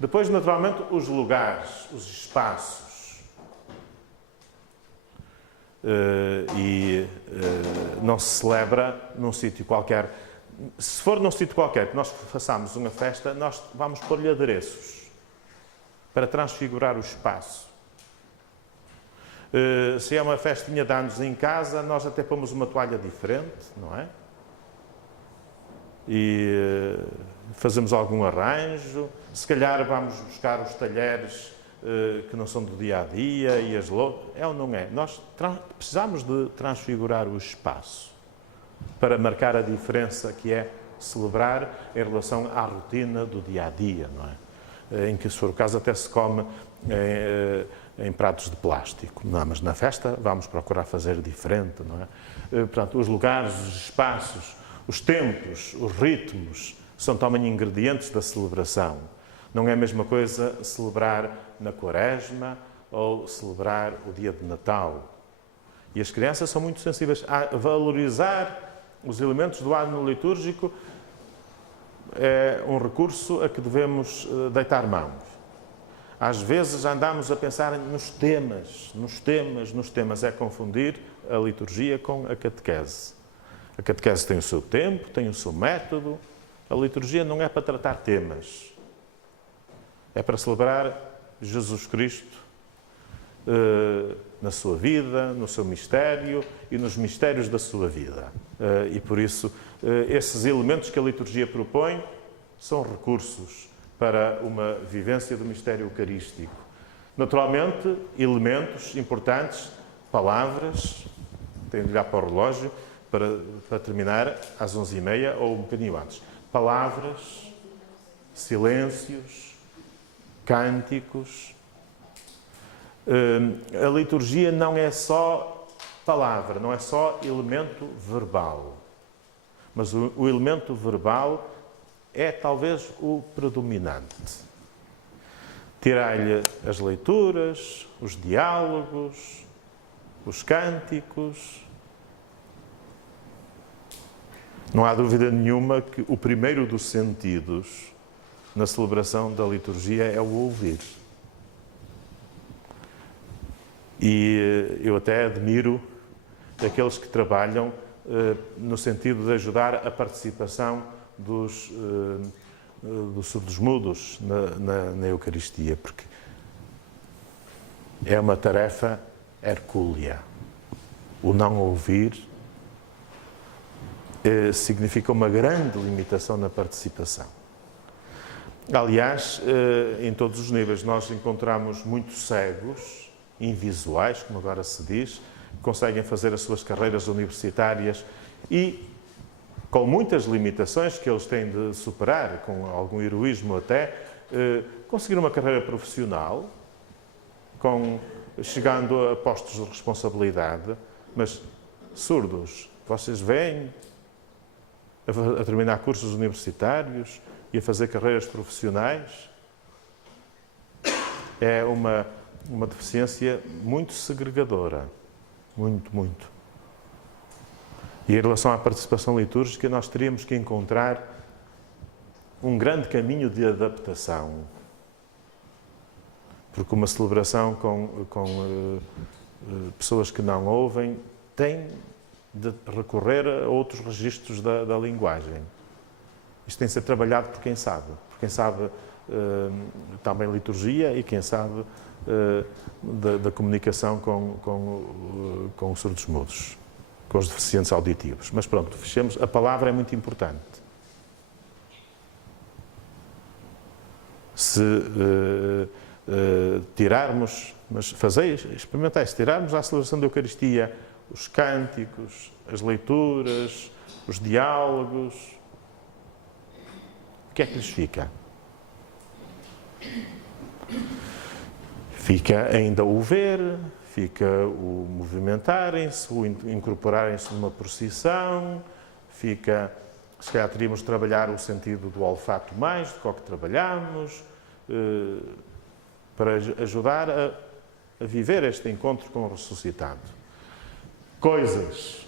Depois, naturalmente, os lugares, os espaços. Não se celebra num sítio qualquer. Se for num sítio qualquer que nós façamos uma festa, nós vamos pôr-lhe adereços para transfigurar o espaço. Se é uma festinha de anos em casa, nós até pomos uma toalha diferente, não é? E fazemos algum arranjo. Se calhar vamos buscar os talheres que não são do dia-a-dia e as louças. É ou não é? Nós precisamos de transfigurar o espaço para marcar a diferença que é celebrar em relação à rotina do dia-a-dia, não é? Em que, se for o caso, até se come em pratos de plástico. Não, mas na festa vamos procurar fazer diferente, não é? Portanto, os lugares, os espaços, os tempos, os ritmos são também ingredientes da celebração. Não é a mesma coisa celebrar na Quaresma ou celebrar o dia de Natal. E as crianças são muito sensíveis a valorizar os elementos do ano litúrgico. É um recurso a que devemos deitar mão. Às vezes andamos a pensar nos temas. É confundir a liturgia com a catequese. A catequese tem o seu tempo, tem o seu método. A liturgia não é para tratar temas. É para celebrar Jesus Cristo na sua vida, no seu mistério e nos mistérios da sua vida. E por isso, esses elementos que a liturgia propõe são recursos para uma vivência do mistério eucarístico. Naturalmente, elementos importantes, palavras, tenho de olhar para o relógio para terminar às 11h30 ou um bocadinho antes. Palavras, silêncios, cânticos. A liturgia não é só palavra, não é só elemento verbal. Mas o elemento verbal é talvez o predominante. Tirar-lhe as leituras, os diálogos, os cânticos. Não há dúvida nenhuma que o primeiro dos sentidos na celebração da liturgia é o ouvir. E eu até admiro aqueles que trabalham no sentido de ajudar a participação dos surdos-mudos na Eucaristia, porque é uma tarefa hercúlea. O não ouvir significa uma grande limitação na participação. Aliás, em todos os níveis, nós encontramos muitos cegos, invisuais, como agora se diz, que conseguem fazer as suas carreiras universitárias e, com muitas limitações que eles têm de superar, com algum heroísmo até, conseguir uma carreira profissional, chegando a postos de responsabilidade, mas surdos. Vocês veem a terminar cursos universitários e a fazer carreiras profissionais. É uma deficiência muito segregadora. Muito, muito. E em relação à participação litúrgica, nós teríamos que encontrar um grande caminho de adaptação. Porque uma celebração com pessoas que não ouvem tem de recorrer a outros registros da linguagem. Isto tem de ser trabalhado por quem sabe também liturgia e quem sabe da comunicação com os surdos mudos, com os deficientes auditivos. Mas pronto, fechemos. A palavra é muito importante. Se tirarmos, mas experimentai, se tirarmos à celebração da Eucaristia os cânticos, as leituras, os diálogos, o que é que lhes fica? Fica ainda o ver, fica o movimentarem-se, o incorporarem-se numa procissão, fica, se calhar teríamos de trabalhar o sentido do olfato mais do que o que trabalhamos, para ajudar a viver este encontro com o ressuscitado. Coisas,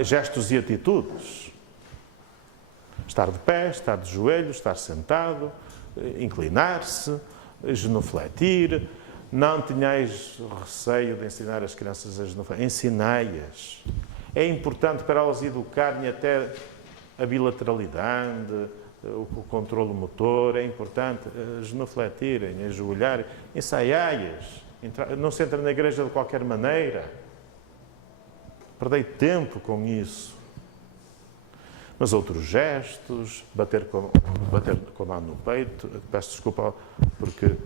gestos e atitudes. Estar de pé, estar de joelhos, estar sentado, inclinar-se, genufletir. Não tenhais receio de ensinar as crianças a genufletir. Ensinai-as. É importante para elas educarem até a bilateralidade, o controle motor, é importante genufletirem, ajoelharem, ensaiai-as. Não se entra na igreja de qualquer maneira. Perdei tempo com isso. Mas outros gestos, bater com a mão no peito, peço desculpa porque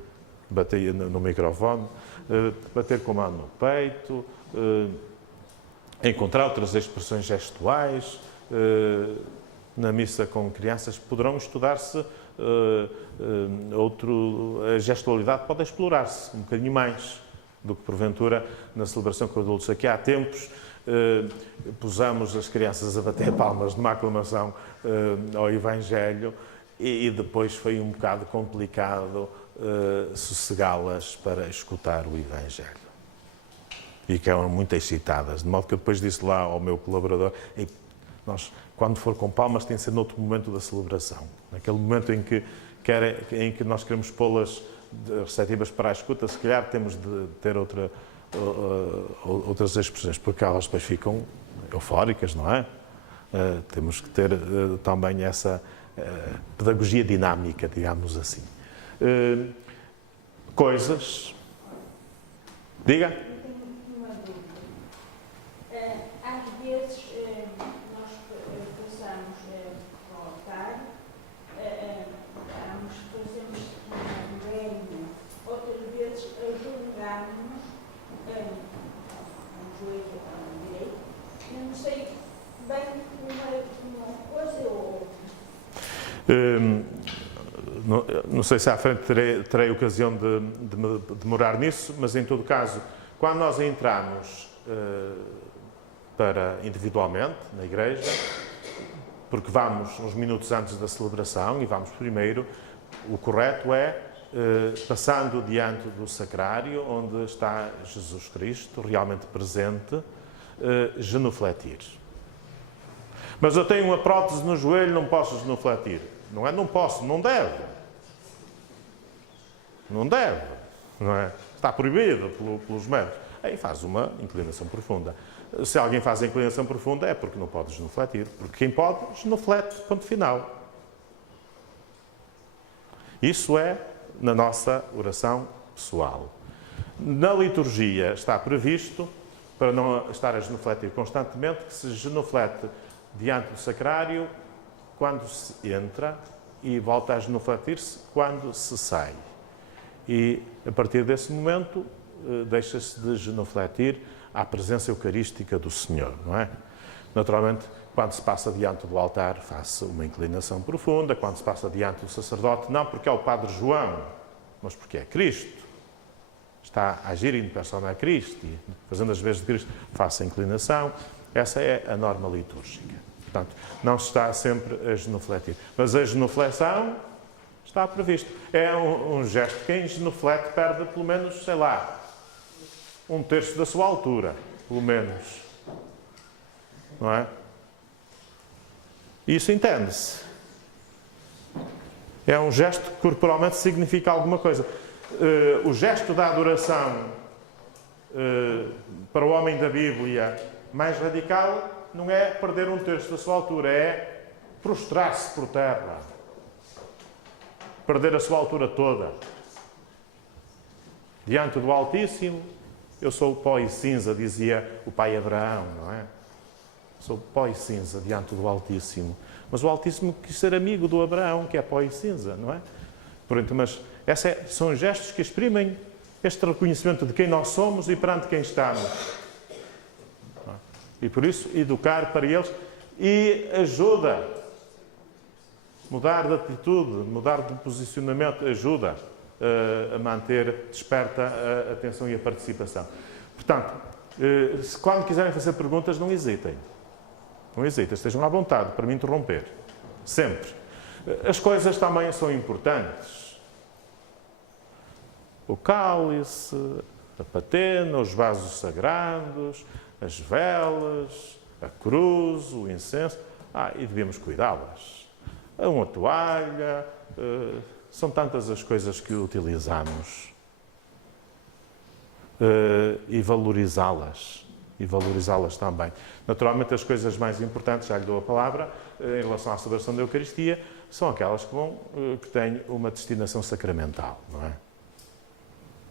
bati no microfone, bater com a mão no peito, encontrar outras expressões gestuais. Na missa com crianças poderão estudar-se, a gestualidade pode explorar-se um bocadinho mais do que porventura na celebração com adultos. Aqui há tempos pusemos as crianças a bater palmas numa aclamação ao Evangelho e depois foi um bocado complicado sossegá-las para escutar o Evangelho. E que eram muito excitadas, de modo que eu depois disse lá ao meu colaborador: nós, quando for com palmas, tem de ser noutro momento da celebração. Naquele momento em que nós queremos pô-las receptivas para a escuta, se calhar temos de ter outras expressões, porque elas depois ficam eufóricas, não é? Temos que ter também essa pedagogia dinâmica, digamos assim. Coisas. Diga. Eu tenho uma dúvida. Às vezes nós passamos para o altar, fazemos uma lenha, outras vezes ajoelhamos um joelho ao direito. Eu não sei bem uma coisa ou outra. Não sei se à frente terei ocasião de me demorar nisso, mas em todo caso, quando nós entramos individualmente na igreja, porque vamos uns minutos antes da celebração e vamos primeiro, o correto é, passando diante do sacrário, onde está Jesus Cristo, realmente presente, genufletir. Mas eu tenho uma prótese no joelho, não posso genufletir. Não é não posso, não deve. Não deve, não é? Está proibido pelos médicos. Aí faz uma inclinação profunda. Se alguém faz a inclinação profunda é porque não pode genufletir. Porque quem pode, genuflete, ponto final. Isso é na nossa oração pessoal. Na liturgia está previsto, para não estar a genufletir constantemente, que se genuflete diante do sacrário quando se entra e volta a genufletir-se quando se sai. E, a partir desse momento, deixa-se de genufletir à presença eucarística do Senhor, não é? Naturalmente, quando se passa diante do altar, faz uma inclinação profunda. Quando se passa diante do sacerdote, não porque é o Padre João, mas porque é Cristo. Está a agir in persona Christi, fazendo as vezes de Cristo, faça a inclinação. Essa é a norma litúrgica. Portanto, não se está sempre a genufletir. Mas a genuflexão está previsto. É um gesto que quem genuflete perde pelo menos, sei lá, 1/3 da sua altura, pelo menos. Não é? Isso entende-se. É um gesto que corporalmente significa alguma coisa. O gesto da adoração para o homem da Bíblia mais radical não é perder 1/3 da sua altura, é prostrar-se por terra. Perder a sua altura toda. Diante do Altíssimo, eu sou pó e cinza, dizia o pai Abraão, não é? Sou pó e cinza diante do Altíssimo. Mas o Altíssimo quis ser amigo do Abraão, que é pó e cinza, não é? Portanto, mas são gestos que exprimem este reconhecimento de quem nós somos e perante quem estamos. E por isso, educar para eles e ajuda. Mudar de atitude, mudar de posicionamento, ajuda a manter desperta a atenção e a participação. Portanto, quando quiserem fazer perguntas, não hesitem. Não hesitem, estejam à vontade para me interromper. Sempre. As coisas também são importantes. O cálice, a patena, os vasos sagrados, as velas, a cruz, o incenso. E devemos cuidá-las. Uma toalha. São tantas as coisas que utilizamos. E valorizá-las. E valorizá-las também. Naturalmente, as coisas mais importantes, já lhe dou a palavra, em relação à celebração da Eucaristia, são aquelas que têm uma destinação sacramental, não é?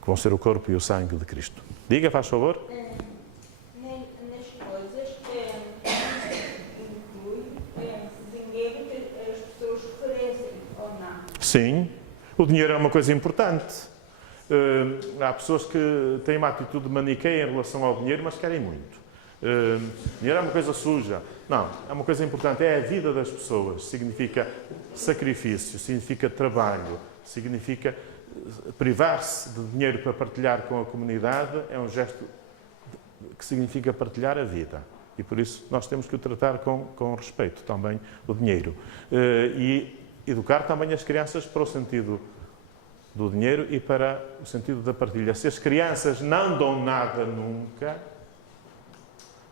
Que vão ser o corpo e o sangue de Cristo. Diga, faz favor. Nas coisas, inclui dinheiro que as pessoas oferecem, ou não? Sim. O dinheiro é uma coisa importante. Há pessoas que têm uma atitude maniqueia em relação ao dinheiro, mas querem muito. Dinheiro é uma coisa suja. Não, é uma coisa importante. É a vida das pessoas. Significa sacrifício, significa trabalho, significa privar-se de dinheiro para partilhar com a comunidade. É um gesto que significa partilhar a vida. E por isso nós temos que o tratar com respeito também, o dinheiro. E educar também as crianças para o sentido do dinheiro e para o sentido da partilha. Se as crianças não dão nada nunca,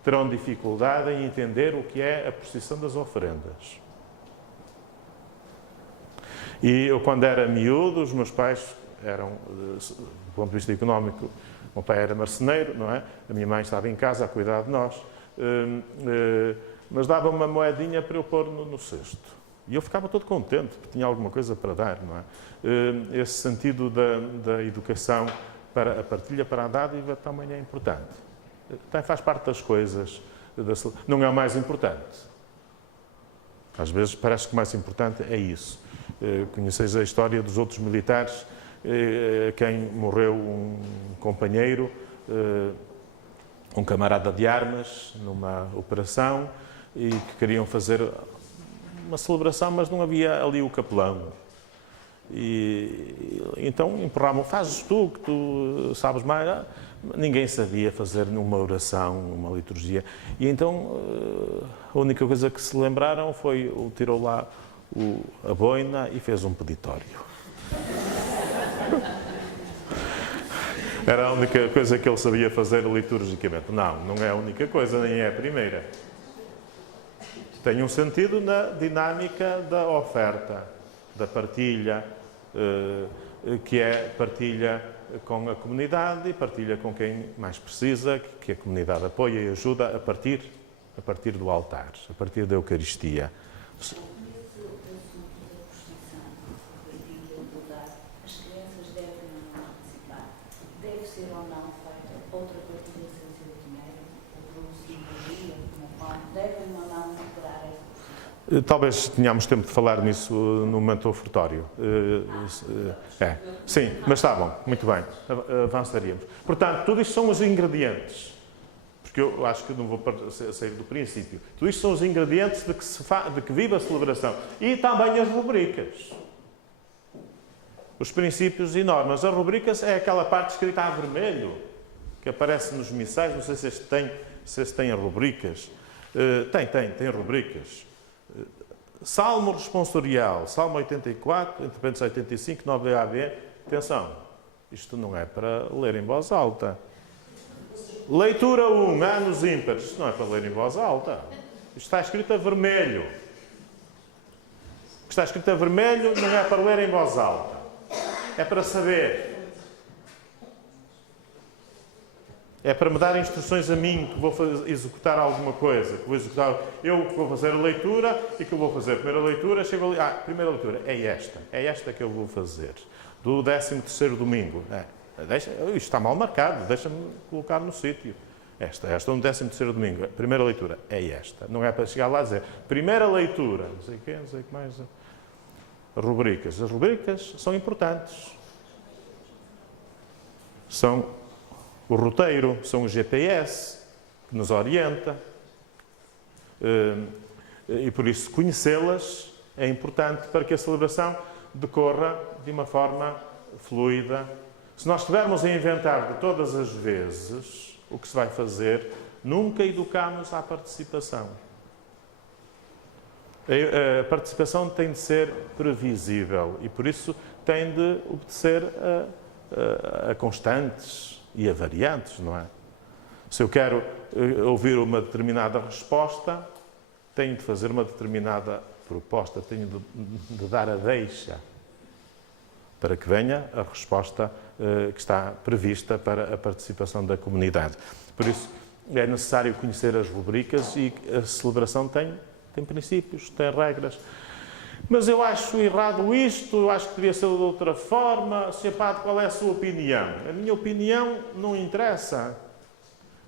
terão dificuldade em entender o que é a posição das oferendas. E eu, quando era miúdo, os meus pais eram, do ponto de vista económico, o meu pai era marceneiro, não é? A minha mãe estava em casa a cuidar de nós, mas dava uma moedinha para eu pôr no cesto. E eu ficava todo contente, porque tinha alguma coisa para dar, não é? Esse sentido da educação para a partilha, para a dádiva, também é importante. Também faz parte das coisas, não é o mais importante. Às vezes parece que o mais importante é isso. Conheceis a história dos outros militares, quem morreu um companheiro, um camarada de armas, numa operação, e que queriam fazer uma celebração, mas não havia ali o capelão. E então empurravam, fazes tu, que tu sabes mais. Ninguém sabia fazer uma oração, uma liturgia. E então a única coisa que se lembraram foi, tirou lá a boina e fez um peditório. Era a única coisa que ele sabia fazer liturgicamente. Não é a única coisa, nem é a primeira. Tem um sentido na dinâmica da oferta, da partilha, que é partilha com a comunidade e partilha com quem mais precisa, que a comunidade apoia e ajuda a partir do altar, a partir da Eucaristia. As crianças devem ou não participar? Deve ser ou não feita outra partilha sem ser o dinheiro? Outro simbologia, como pão? Devem ou não recuperar Talvez tenhamos tempo de falar nisso no momento ofertório. Sim, mas está bom, muito bem, avançaríamos. Portanto, tudo isto são os ingredientes, porque eu acho que não vou sair do princípio. Tudo isto são os ingredientes de que vive a celebração. E também as rubricas. Os princípios e normas. As rubricas é aquela parte escrita a vermelho, que aparece nos missais. Não sei se este tem rubricas. Tem rubricas. Salmo responsorial, Salmo 84, entre parênteses 85, 9ab. Atenção, isto não é para ler em voz alta. Leitura 1, anos ímpares. Isto não é para ler em voz alta. Isto está escrito a vermelho. O que está escrito a vermelho não é para ler em voz alta. É para saber. É para me dar instruções a mim que vou executar alguma coisa. Eu que vou fazer a leitura e que eu vou fazer a primeira leitura. Chego ali, primeira leitura é esta que eu vou fazer. Do 13º domingo. Isto está mal marcado, deixa-me colocar no sítio. Esta no 13º domingo. Primeira leitura é esta. Não é para chegar lá e dizer primeira leitura. Não sei o que mais. Rubricas. As rubricas são importantes. São o roteiro, são o GPS que nos orienta. E por isso conhecê-las é importante para que a celebração decorra de uma forma fluida. Se nós estivermos a inventar de todas as vezes o que se vai fazer, nunca educamos à participação. A participação tem de ser previsível e por isso tem de obedecer a constantes e a variantes, não é? Se eu quero ouvir uma determinada resposta, tenho de fazer uma determinada proposta, tenho de dar a deixa para que venha a resposta que está prevista para a participação da comunidade. Por isso, é necessário conhecer as rubricas e a celebração tem princípios, tem regras. Mas eu acho errado isto, eu acho que devia ser de outra forma. Sr. Padre, qual é a sua opinião? A minha opinião não interessa.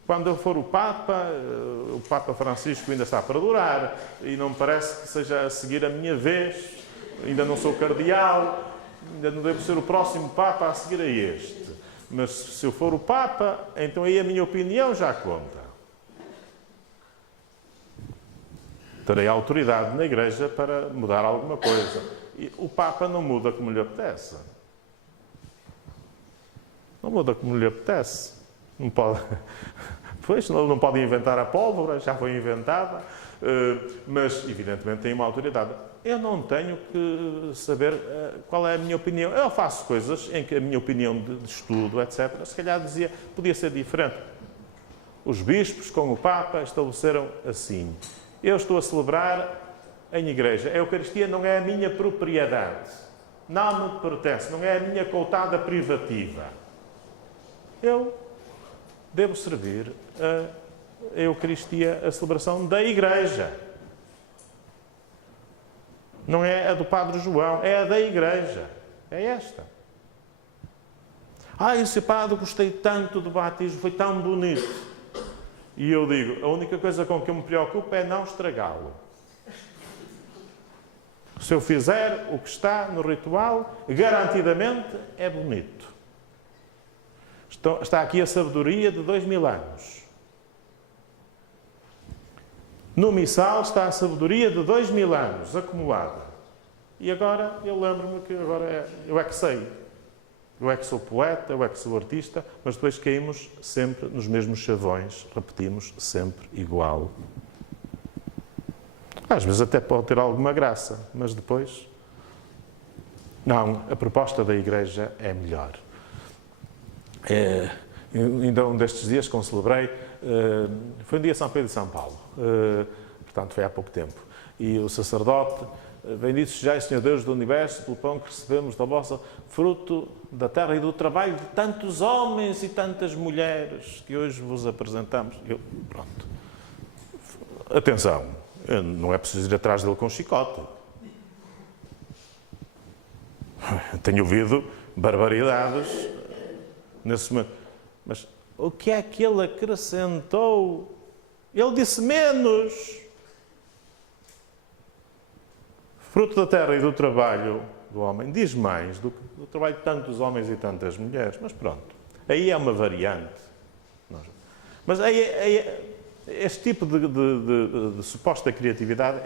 Quando eu for o Papa Francisco ainda está para durar e não me parece que seja a seguir a minha vez. Ainda não sou cardeal, ainda não devo ser o próximo Papa a seguir a este. Mas se eu for o Papa, então aí a minha opinião já conta. Terei autoridade na Igreja para mudar alguma coisa. E o Papa não muda como lhe apetece. Não muda como lhe apetece. Não pode... Pois, não pode inventar a pólvora, já foi inventada, mas, evidentemente, tem uma autoridade. Eu não tenho que saber qual é a minha opinião. Eu faço coisas em que a minha opinião de estudo, etc., se calhar podia ser diferente. Os bispos com o Papa estabeleceram assim. Eu estou a celebrar em igreja. A Eucaristia não é a minha propriedade. Não me pertence. Não é a minha coutada privativa. Eu devo servir a Eucaristia, a celebração da Igreja. Não é a do Padre João, é a da Igreja. É esta. Esse Padre, gostei tanto do batismo, foi tão bonito. E eu digo, a única coisa com que eu me preocupo é não estragá-lo. Se eu fizer o que está no ritual, garantidamente é bonito. Está aqui a sabedoria de 2000 anos. No missal está a sabedoria de 2000 anos, acumulada. E agora, eu lembro-me que agora eu é que sei. Eu é que sou poeta, eu é que sou artista, mas depois caímos sempre nos mesmos chavões, repetimos sempre igual. Às vezes até pode ter alguma graça, mas depois... Não, a proposta da Igreja é melhor. Ainda um destes dias que celebrei, foi um dia de São Pedro e São Paulo, portanto foi há pouco tempo, e o sacerdote: bendito sejais, Senhor Deus do Universo, pelo pão que recebemos da vossa, fruto da terra e do trabalho de tantos homens e tantas mulheres que hoje vos apresentamos. Pronto. Atenção, não é preciso ir atrás dele com chicote. Tenho ouvido barbaridades nesse momento. Mas o que é que ele acrescentou? Ele disse menos. Fruto da terra e do trabalho do homem, diz mais do que do trabalho de tantos homens e tantas mulheres. Mas pronto, aí é uma variante. Mas este tipo de suposta criatividade,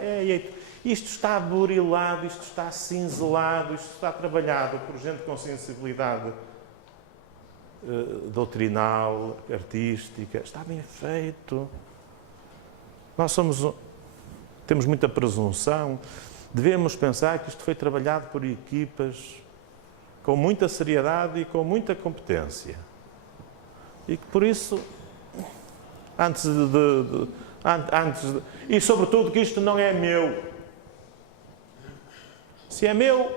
isto está burilado, isto está cinzelado, isto está trabalhado por gente com sensibilidade doutrinal, artística. Está bem feito. Nós temos muita presunção. Devemos pensar que isto foi trabalhado por equipas com muita seriedade e com muita competência. E que por isso, e sobretudo que isto não é meu. Se é meu,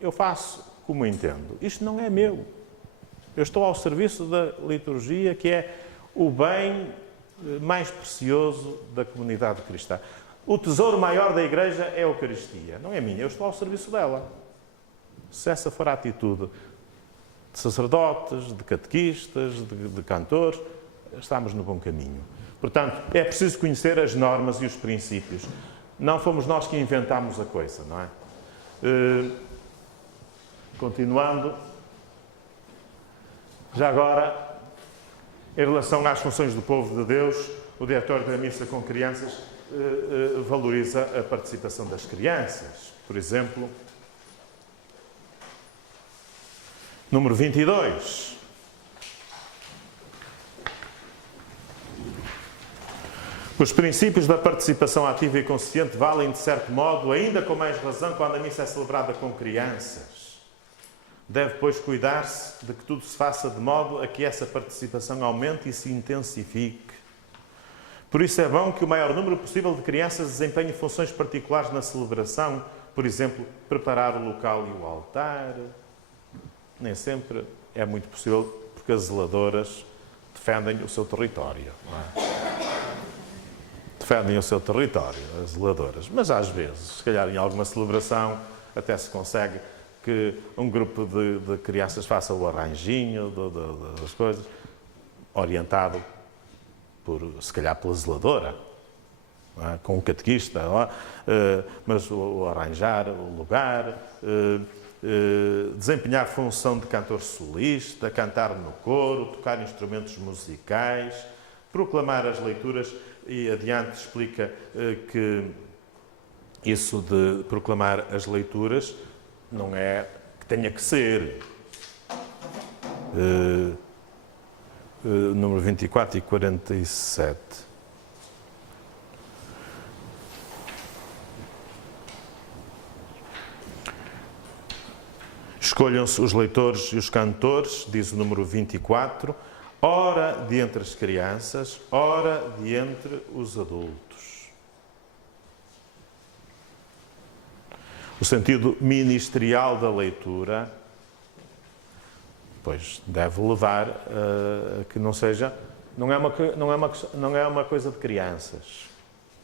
eu faço como entendo. Isto não é meu. Eu estou ao serviço da liturgia, que é o bem mais precioso da comunidade cristã. O tesouro maior da Igreja é a Eucaristia. Não é minha, eu estou ao serviço dela. Se essa for a atitude de sacerdotes, de catequistas, de cantores, estamos no bom caminho. Portanto, é preciso conhecer as normas e os princípios. Não fomos nós que inventámos a coisa, não é? Continuando. Já agora, em relação às funções do povo de Deus, o diretório da missa com crianças valoriza a participação das crianças. Por exemplo, número 22. Os princípios da participação ativa e consciente valem, de certo modo, ainda com mais razão quando a missa é celebrada com crianças. Deve, pois, cuidar-se de que tudo se faça de modo a que essa participação aumente e se intensifique. Por isso é bom que o maior número possível de crianças desempenhe funções particulares na celebração, por exemplo, preparar o local e o altar. Nem sempre é muito possível, porque as zeladoras defendem o seu território. Não é? Defendem o seu território, as zeladoras. Mas às vezes, se calhar em alguma celebração, até se consegue que um grupo de crianças faça o arranjinho das coisas, orientado se calhar pela zeladora, é? Com o catequista, mas o arranjar o lugar, desempenhar a função de cantor solista, cantar no coro, tocar instrumentos musicais, proclamar as leituras, e adiante explica que isso de proclamar as leituras não é que tenha que ser. Número 24 e 47. Escolham-se os leitores e os cantores, diz o número 24, ora de entre as crianças, ora de entre os adultos. O sentido ministerial da leitura, pois, deve levar a que não seja... Não é uma coisa de crianças,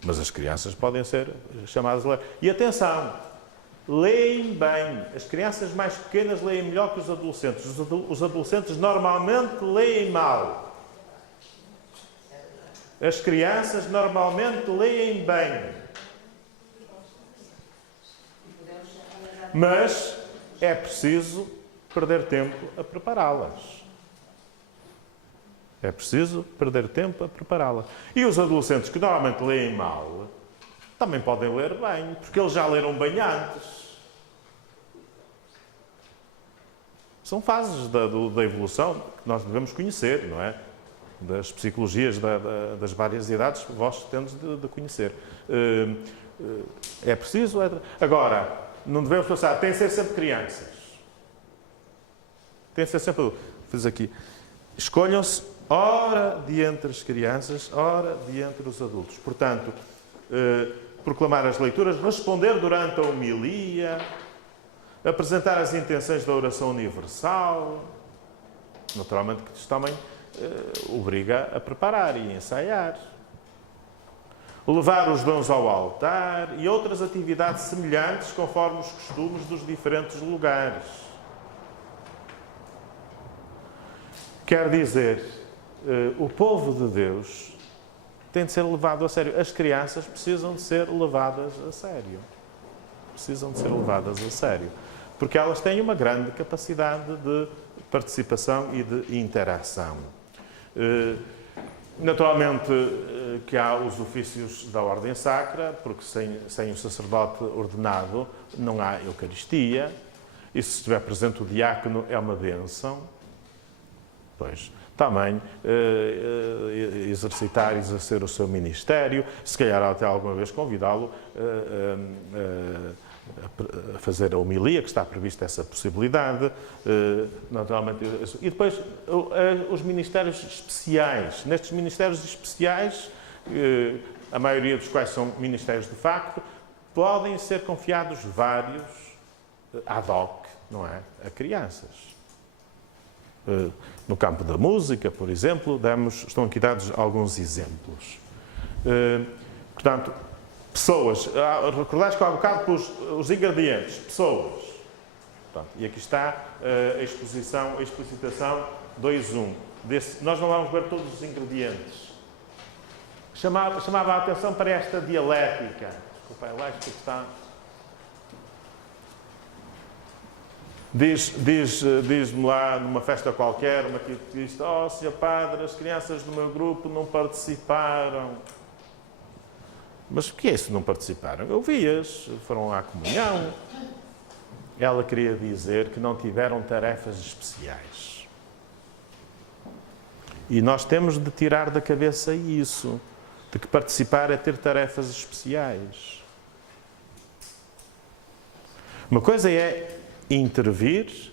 mas as crianças podem ser chamadas a ler. E atenção, leem bem. As crianças mais pequenas leem melhor que os adolescentes. Os adolescentes normalmente leem mal. As crianças normalmente leem bem. Mas é preciso perder tempo a prepará-las. É preciso perder tempo a prepará-las. E os adolescentes que normalmente leem mal, também podem ler bem, porque eles já leram bem antes. São fases da evolução que nós devemos conhecer, não é? Das psicologias das várias idades, vós tendes de conhecer. É preciso... Agora, não devemos pensar, tem que ser sempre crianças. Tem que ser sempre adultos. Fiz aqui. Escolham-se ora de entre as crianças, ora de entre os adultos. Portanto, proclamar as leituras, responder durante a homilia, apresentar as intenções da oração universal. Naturalmente que isto também obriga a preparar e ensaiar. Levar os dons ao altar e outras atividades semelhantes conforme os costumes dos diferentes lugares. Quer dizer, o povo de Deus tem de ser levado a sério. As crianças precisam de ser levadas a sério. precisam de ser levadas a sério, porque elas têm uma grande capacidade de participação e de interação. Naturalmente que há os ofícios da ordem sacra, porque sem o sacerdote ordenado não há Eucaristia, e se estiver presente o diácono é uma bênção. Pois, também exercer o seu ministério, se calhar até alguma vez convidá-lo a fazer a homilia, que está prevista essa possibilidade, naturalmente. E depois os ministérios especiais. Nestes ministérios especiais, a maioria dos quais são ministérios de facto, podem ser confiados vários ad hoc, não é? A crianças. No campo da música, por exemplo, estão aqui dados alguns exemplos. Portanto, pessoas. Recordais que há bocado pus os ingredientes. Pessoas. Portanto, e aqui está a explicitação 2.1. Nós não vamos ver todos os ingredientes. Chamava a atenção para esta dialética. Desculpa, lá isto está... Diz-me lá, numa festa qualquer, uma que diz: "Oh, Sr. Padre, as crianças do meu grupo não participaram." Mas o que é isso, não participaram? Eu vi-as, foram à comunhão. Ela queria dizer que não tiveram tarefas especiais. E nós temos de tirar da cabeça isso, de que participar é ter tarefas especiais. Uma coisa é intervir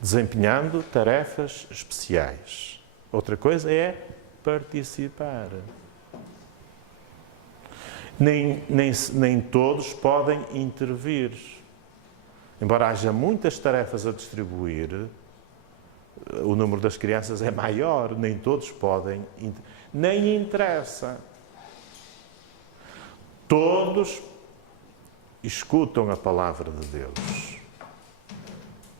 desempenhando tarefas especiais. Outra coisa é participar. Nem todos podem intervir. Embora haja muitas tarefas a distribuir, o número das crianças é maior, nem todos podem, nem interessa. Todos escutam a palavra de Deus,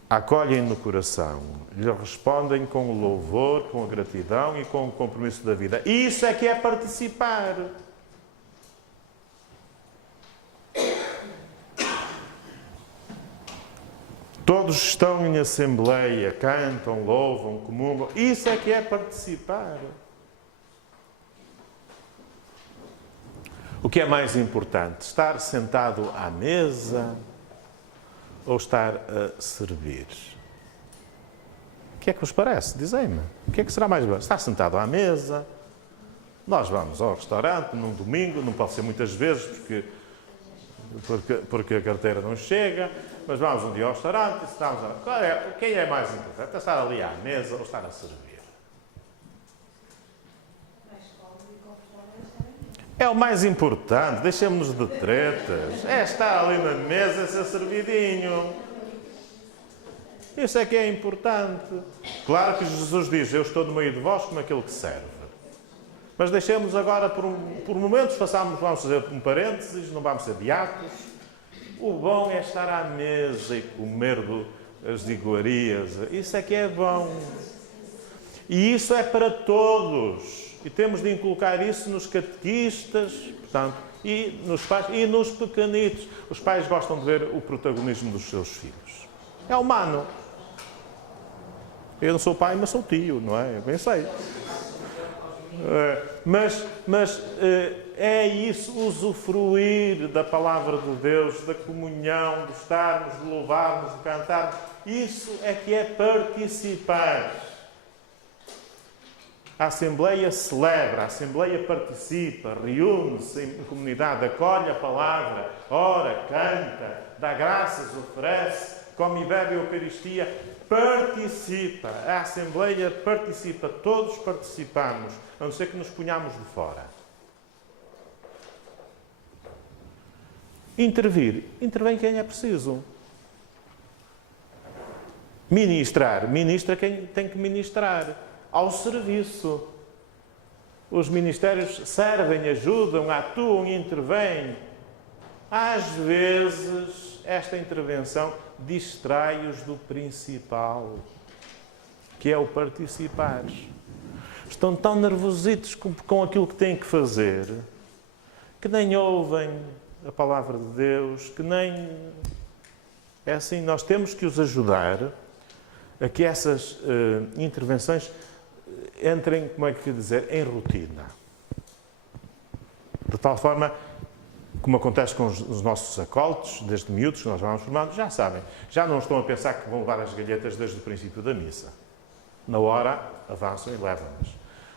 acolhem no coração, lhe respondem com o louvor, com a gratidão e com o compromisso da vida. Isso é que é participar. Todos estão em assembleia, cantam, louvam, comungam. Isso é que é participar. O que é mais importante? Estar sentado à mesa ou estar a servir? O que é que vos parece? Dizem-me. O que é que será mais bom? Estar sentado à mesa. Nós vamos ao restaurante num domingo, não pode ser muitas vezes porque a carteira não chega, mas vamos um dia ao restaurante e estamos a... Quem é mais importante? É estar ali à mesa ou estar a servir? É o mais importante, deixemos-nos de tretas. É estar ali na mesa e ser servidinho. Isso é que é importante. Claro que Jesus diz: "Eu estou no meio de vós como aquele que serve." Mas deixemos agora, por momentos, vamos fazer um parênteses, não vamos ser beatos. O bom é estar à mesa e comer as iguarias. Isso é que é bom. E isso é para todos. E temos de inculcar isso nos catequistas, portanto, e nos pais e nos pequenitos. Os pais gostam de ver o protagonismo dos seus filhos. É humano. Eu não sou pai, mas sou tio, não é? Eu bem sei. Mas é isso, usufruir da palavra de Deus, da comunhão, de estarmos, de louvarmos, de cantarmos. Isso é que é participar. A Assembleia celebra, a Assembleia participa, reúne-se em comunidade, acolhe a palavra, ora, canta, dá graças, oferece, come e bebe a Eucaristia, participa. A Assembleia participa, todos participamos, a não ser que nos ponhamos de fora. Intervém quem é preciso. Ministra quem tem que ministrar. Ao serviço. Os ministérios servem, ajudam, atuam, intervêm. Às vezes, esta intervenção distrai-os do principal, que é o participar. Estão tão nervositos com aquilo que têm que fazer, que nem ouvem a palavra de Deus, que nem... É assim, nós temos que os ajudar a que essas intervenções entrem, como é que dizer, em rotina. De tal forma, como acontece com os nossos acólitos, desde miúdos, que nós vamos formando, já sabem, já não estão a pensar que vão levar as galhetas desde o princípio da missa. Na hora, avançam e levam-nas.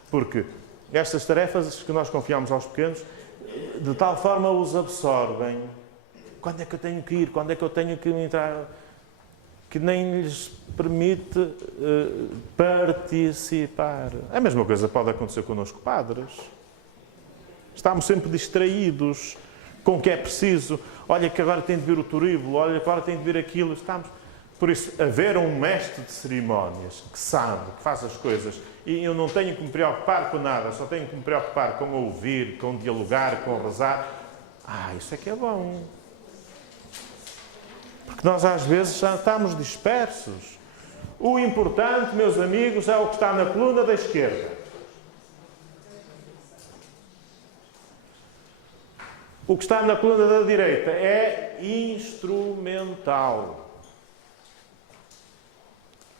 Porque estas tarefas que nós confiamos aos pequenos, de tal forma os absorvem. Quando é que eu tenho que ir? Quando é que eu tenho que entrar? Que nem lhes permite participar. A mesma coisa pode acontecer connosco, padres. Estamos sempre distraídos com o que é preciso. Olha que agora tem de vir o turíbulo, olha que agora tem de vir aquilo. Por isso, haver um mestre de cerimónias que sabe, que faz as coisas, e eu não tenho que me preocupar com nada, só tenho que me preocupar com ouvir, com dialogar, com rezar. Isso é que é bom. Porque nós às vezes já estamos dispersos. O importante, meus amigos, é o que está na coluna da esquerda. O que está na coluna da direita é instrumental.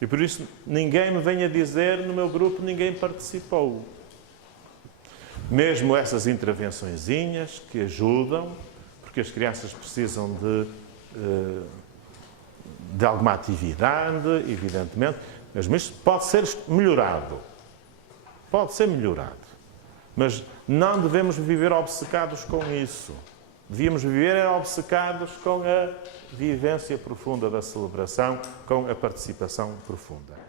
E por isso ninguém me venha dizer, no meu grupo ninguém participou. Mesmo essas intervençõezinhas que ajudam, porque as crianças precisam de alguma atividade, evidentemente, mas isto pode ser melhorado. Pode ser melhorado. Mas não devemos viver obcecados com isso. Devíamos viver obcecados com a vivência profunda da celebração, com a participação profunda.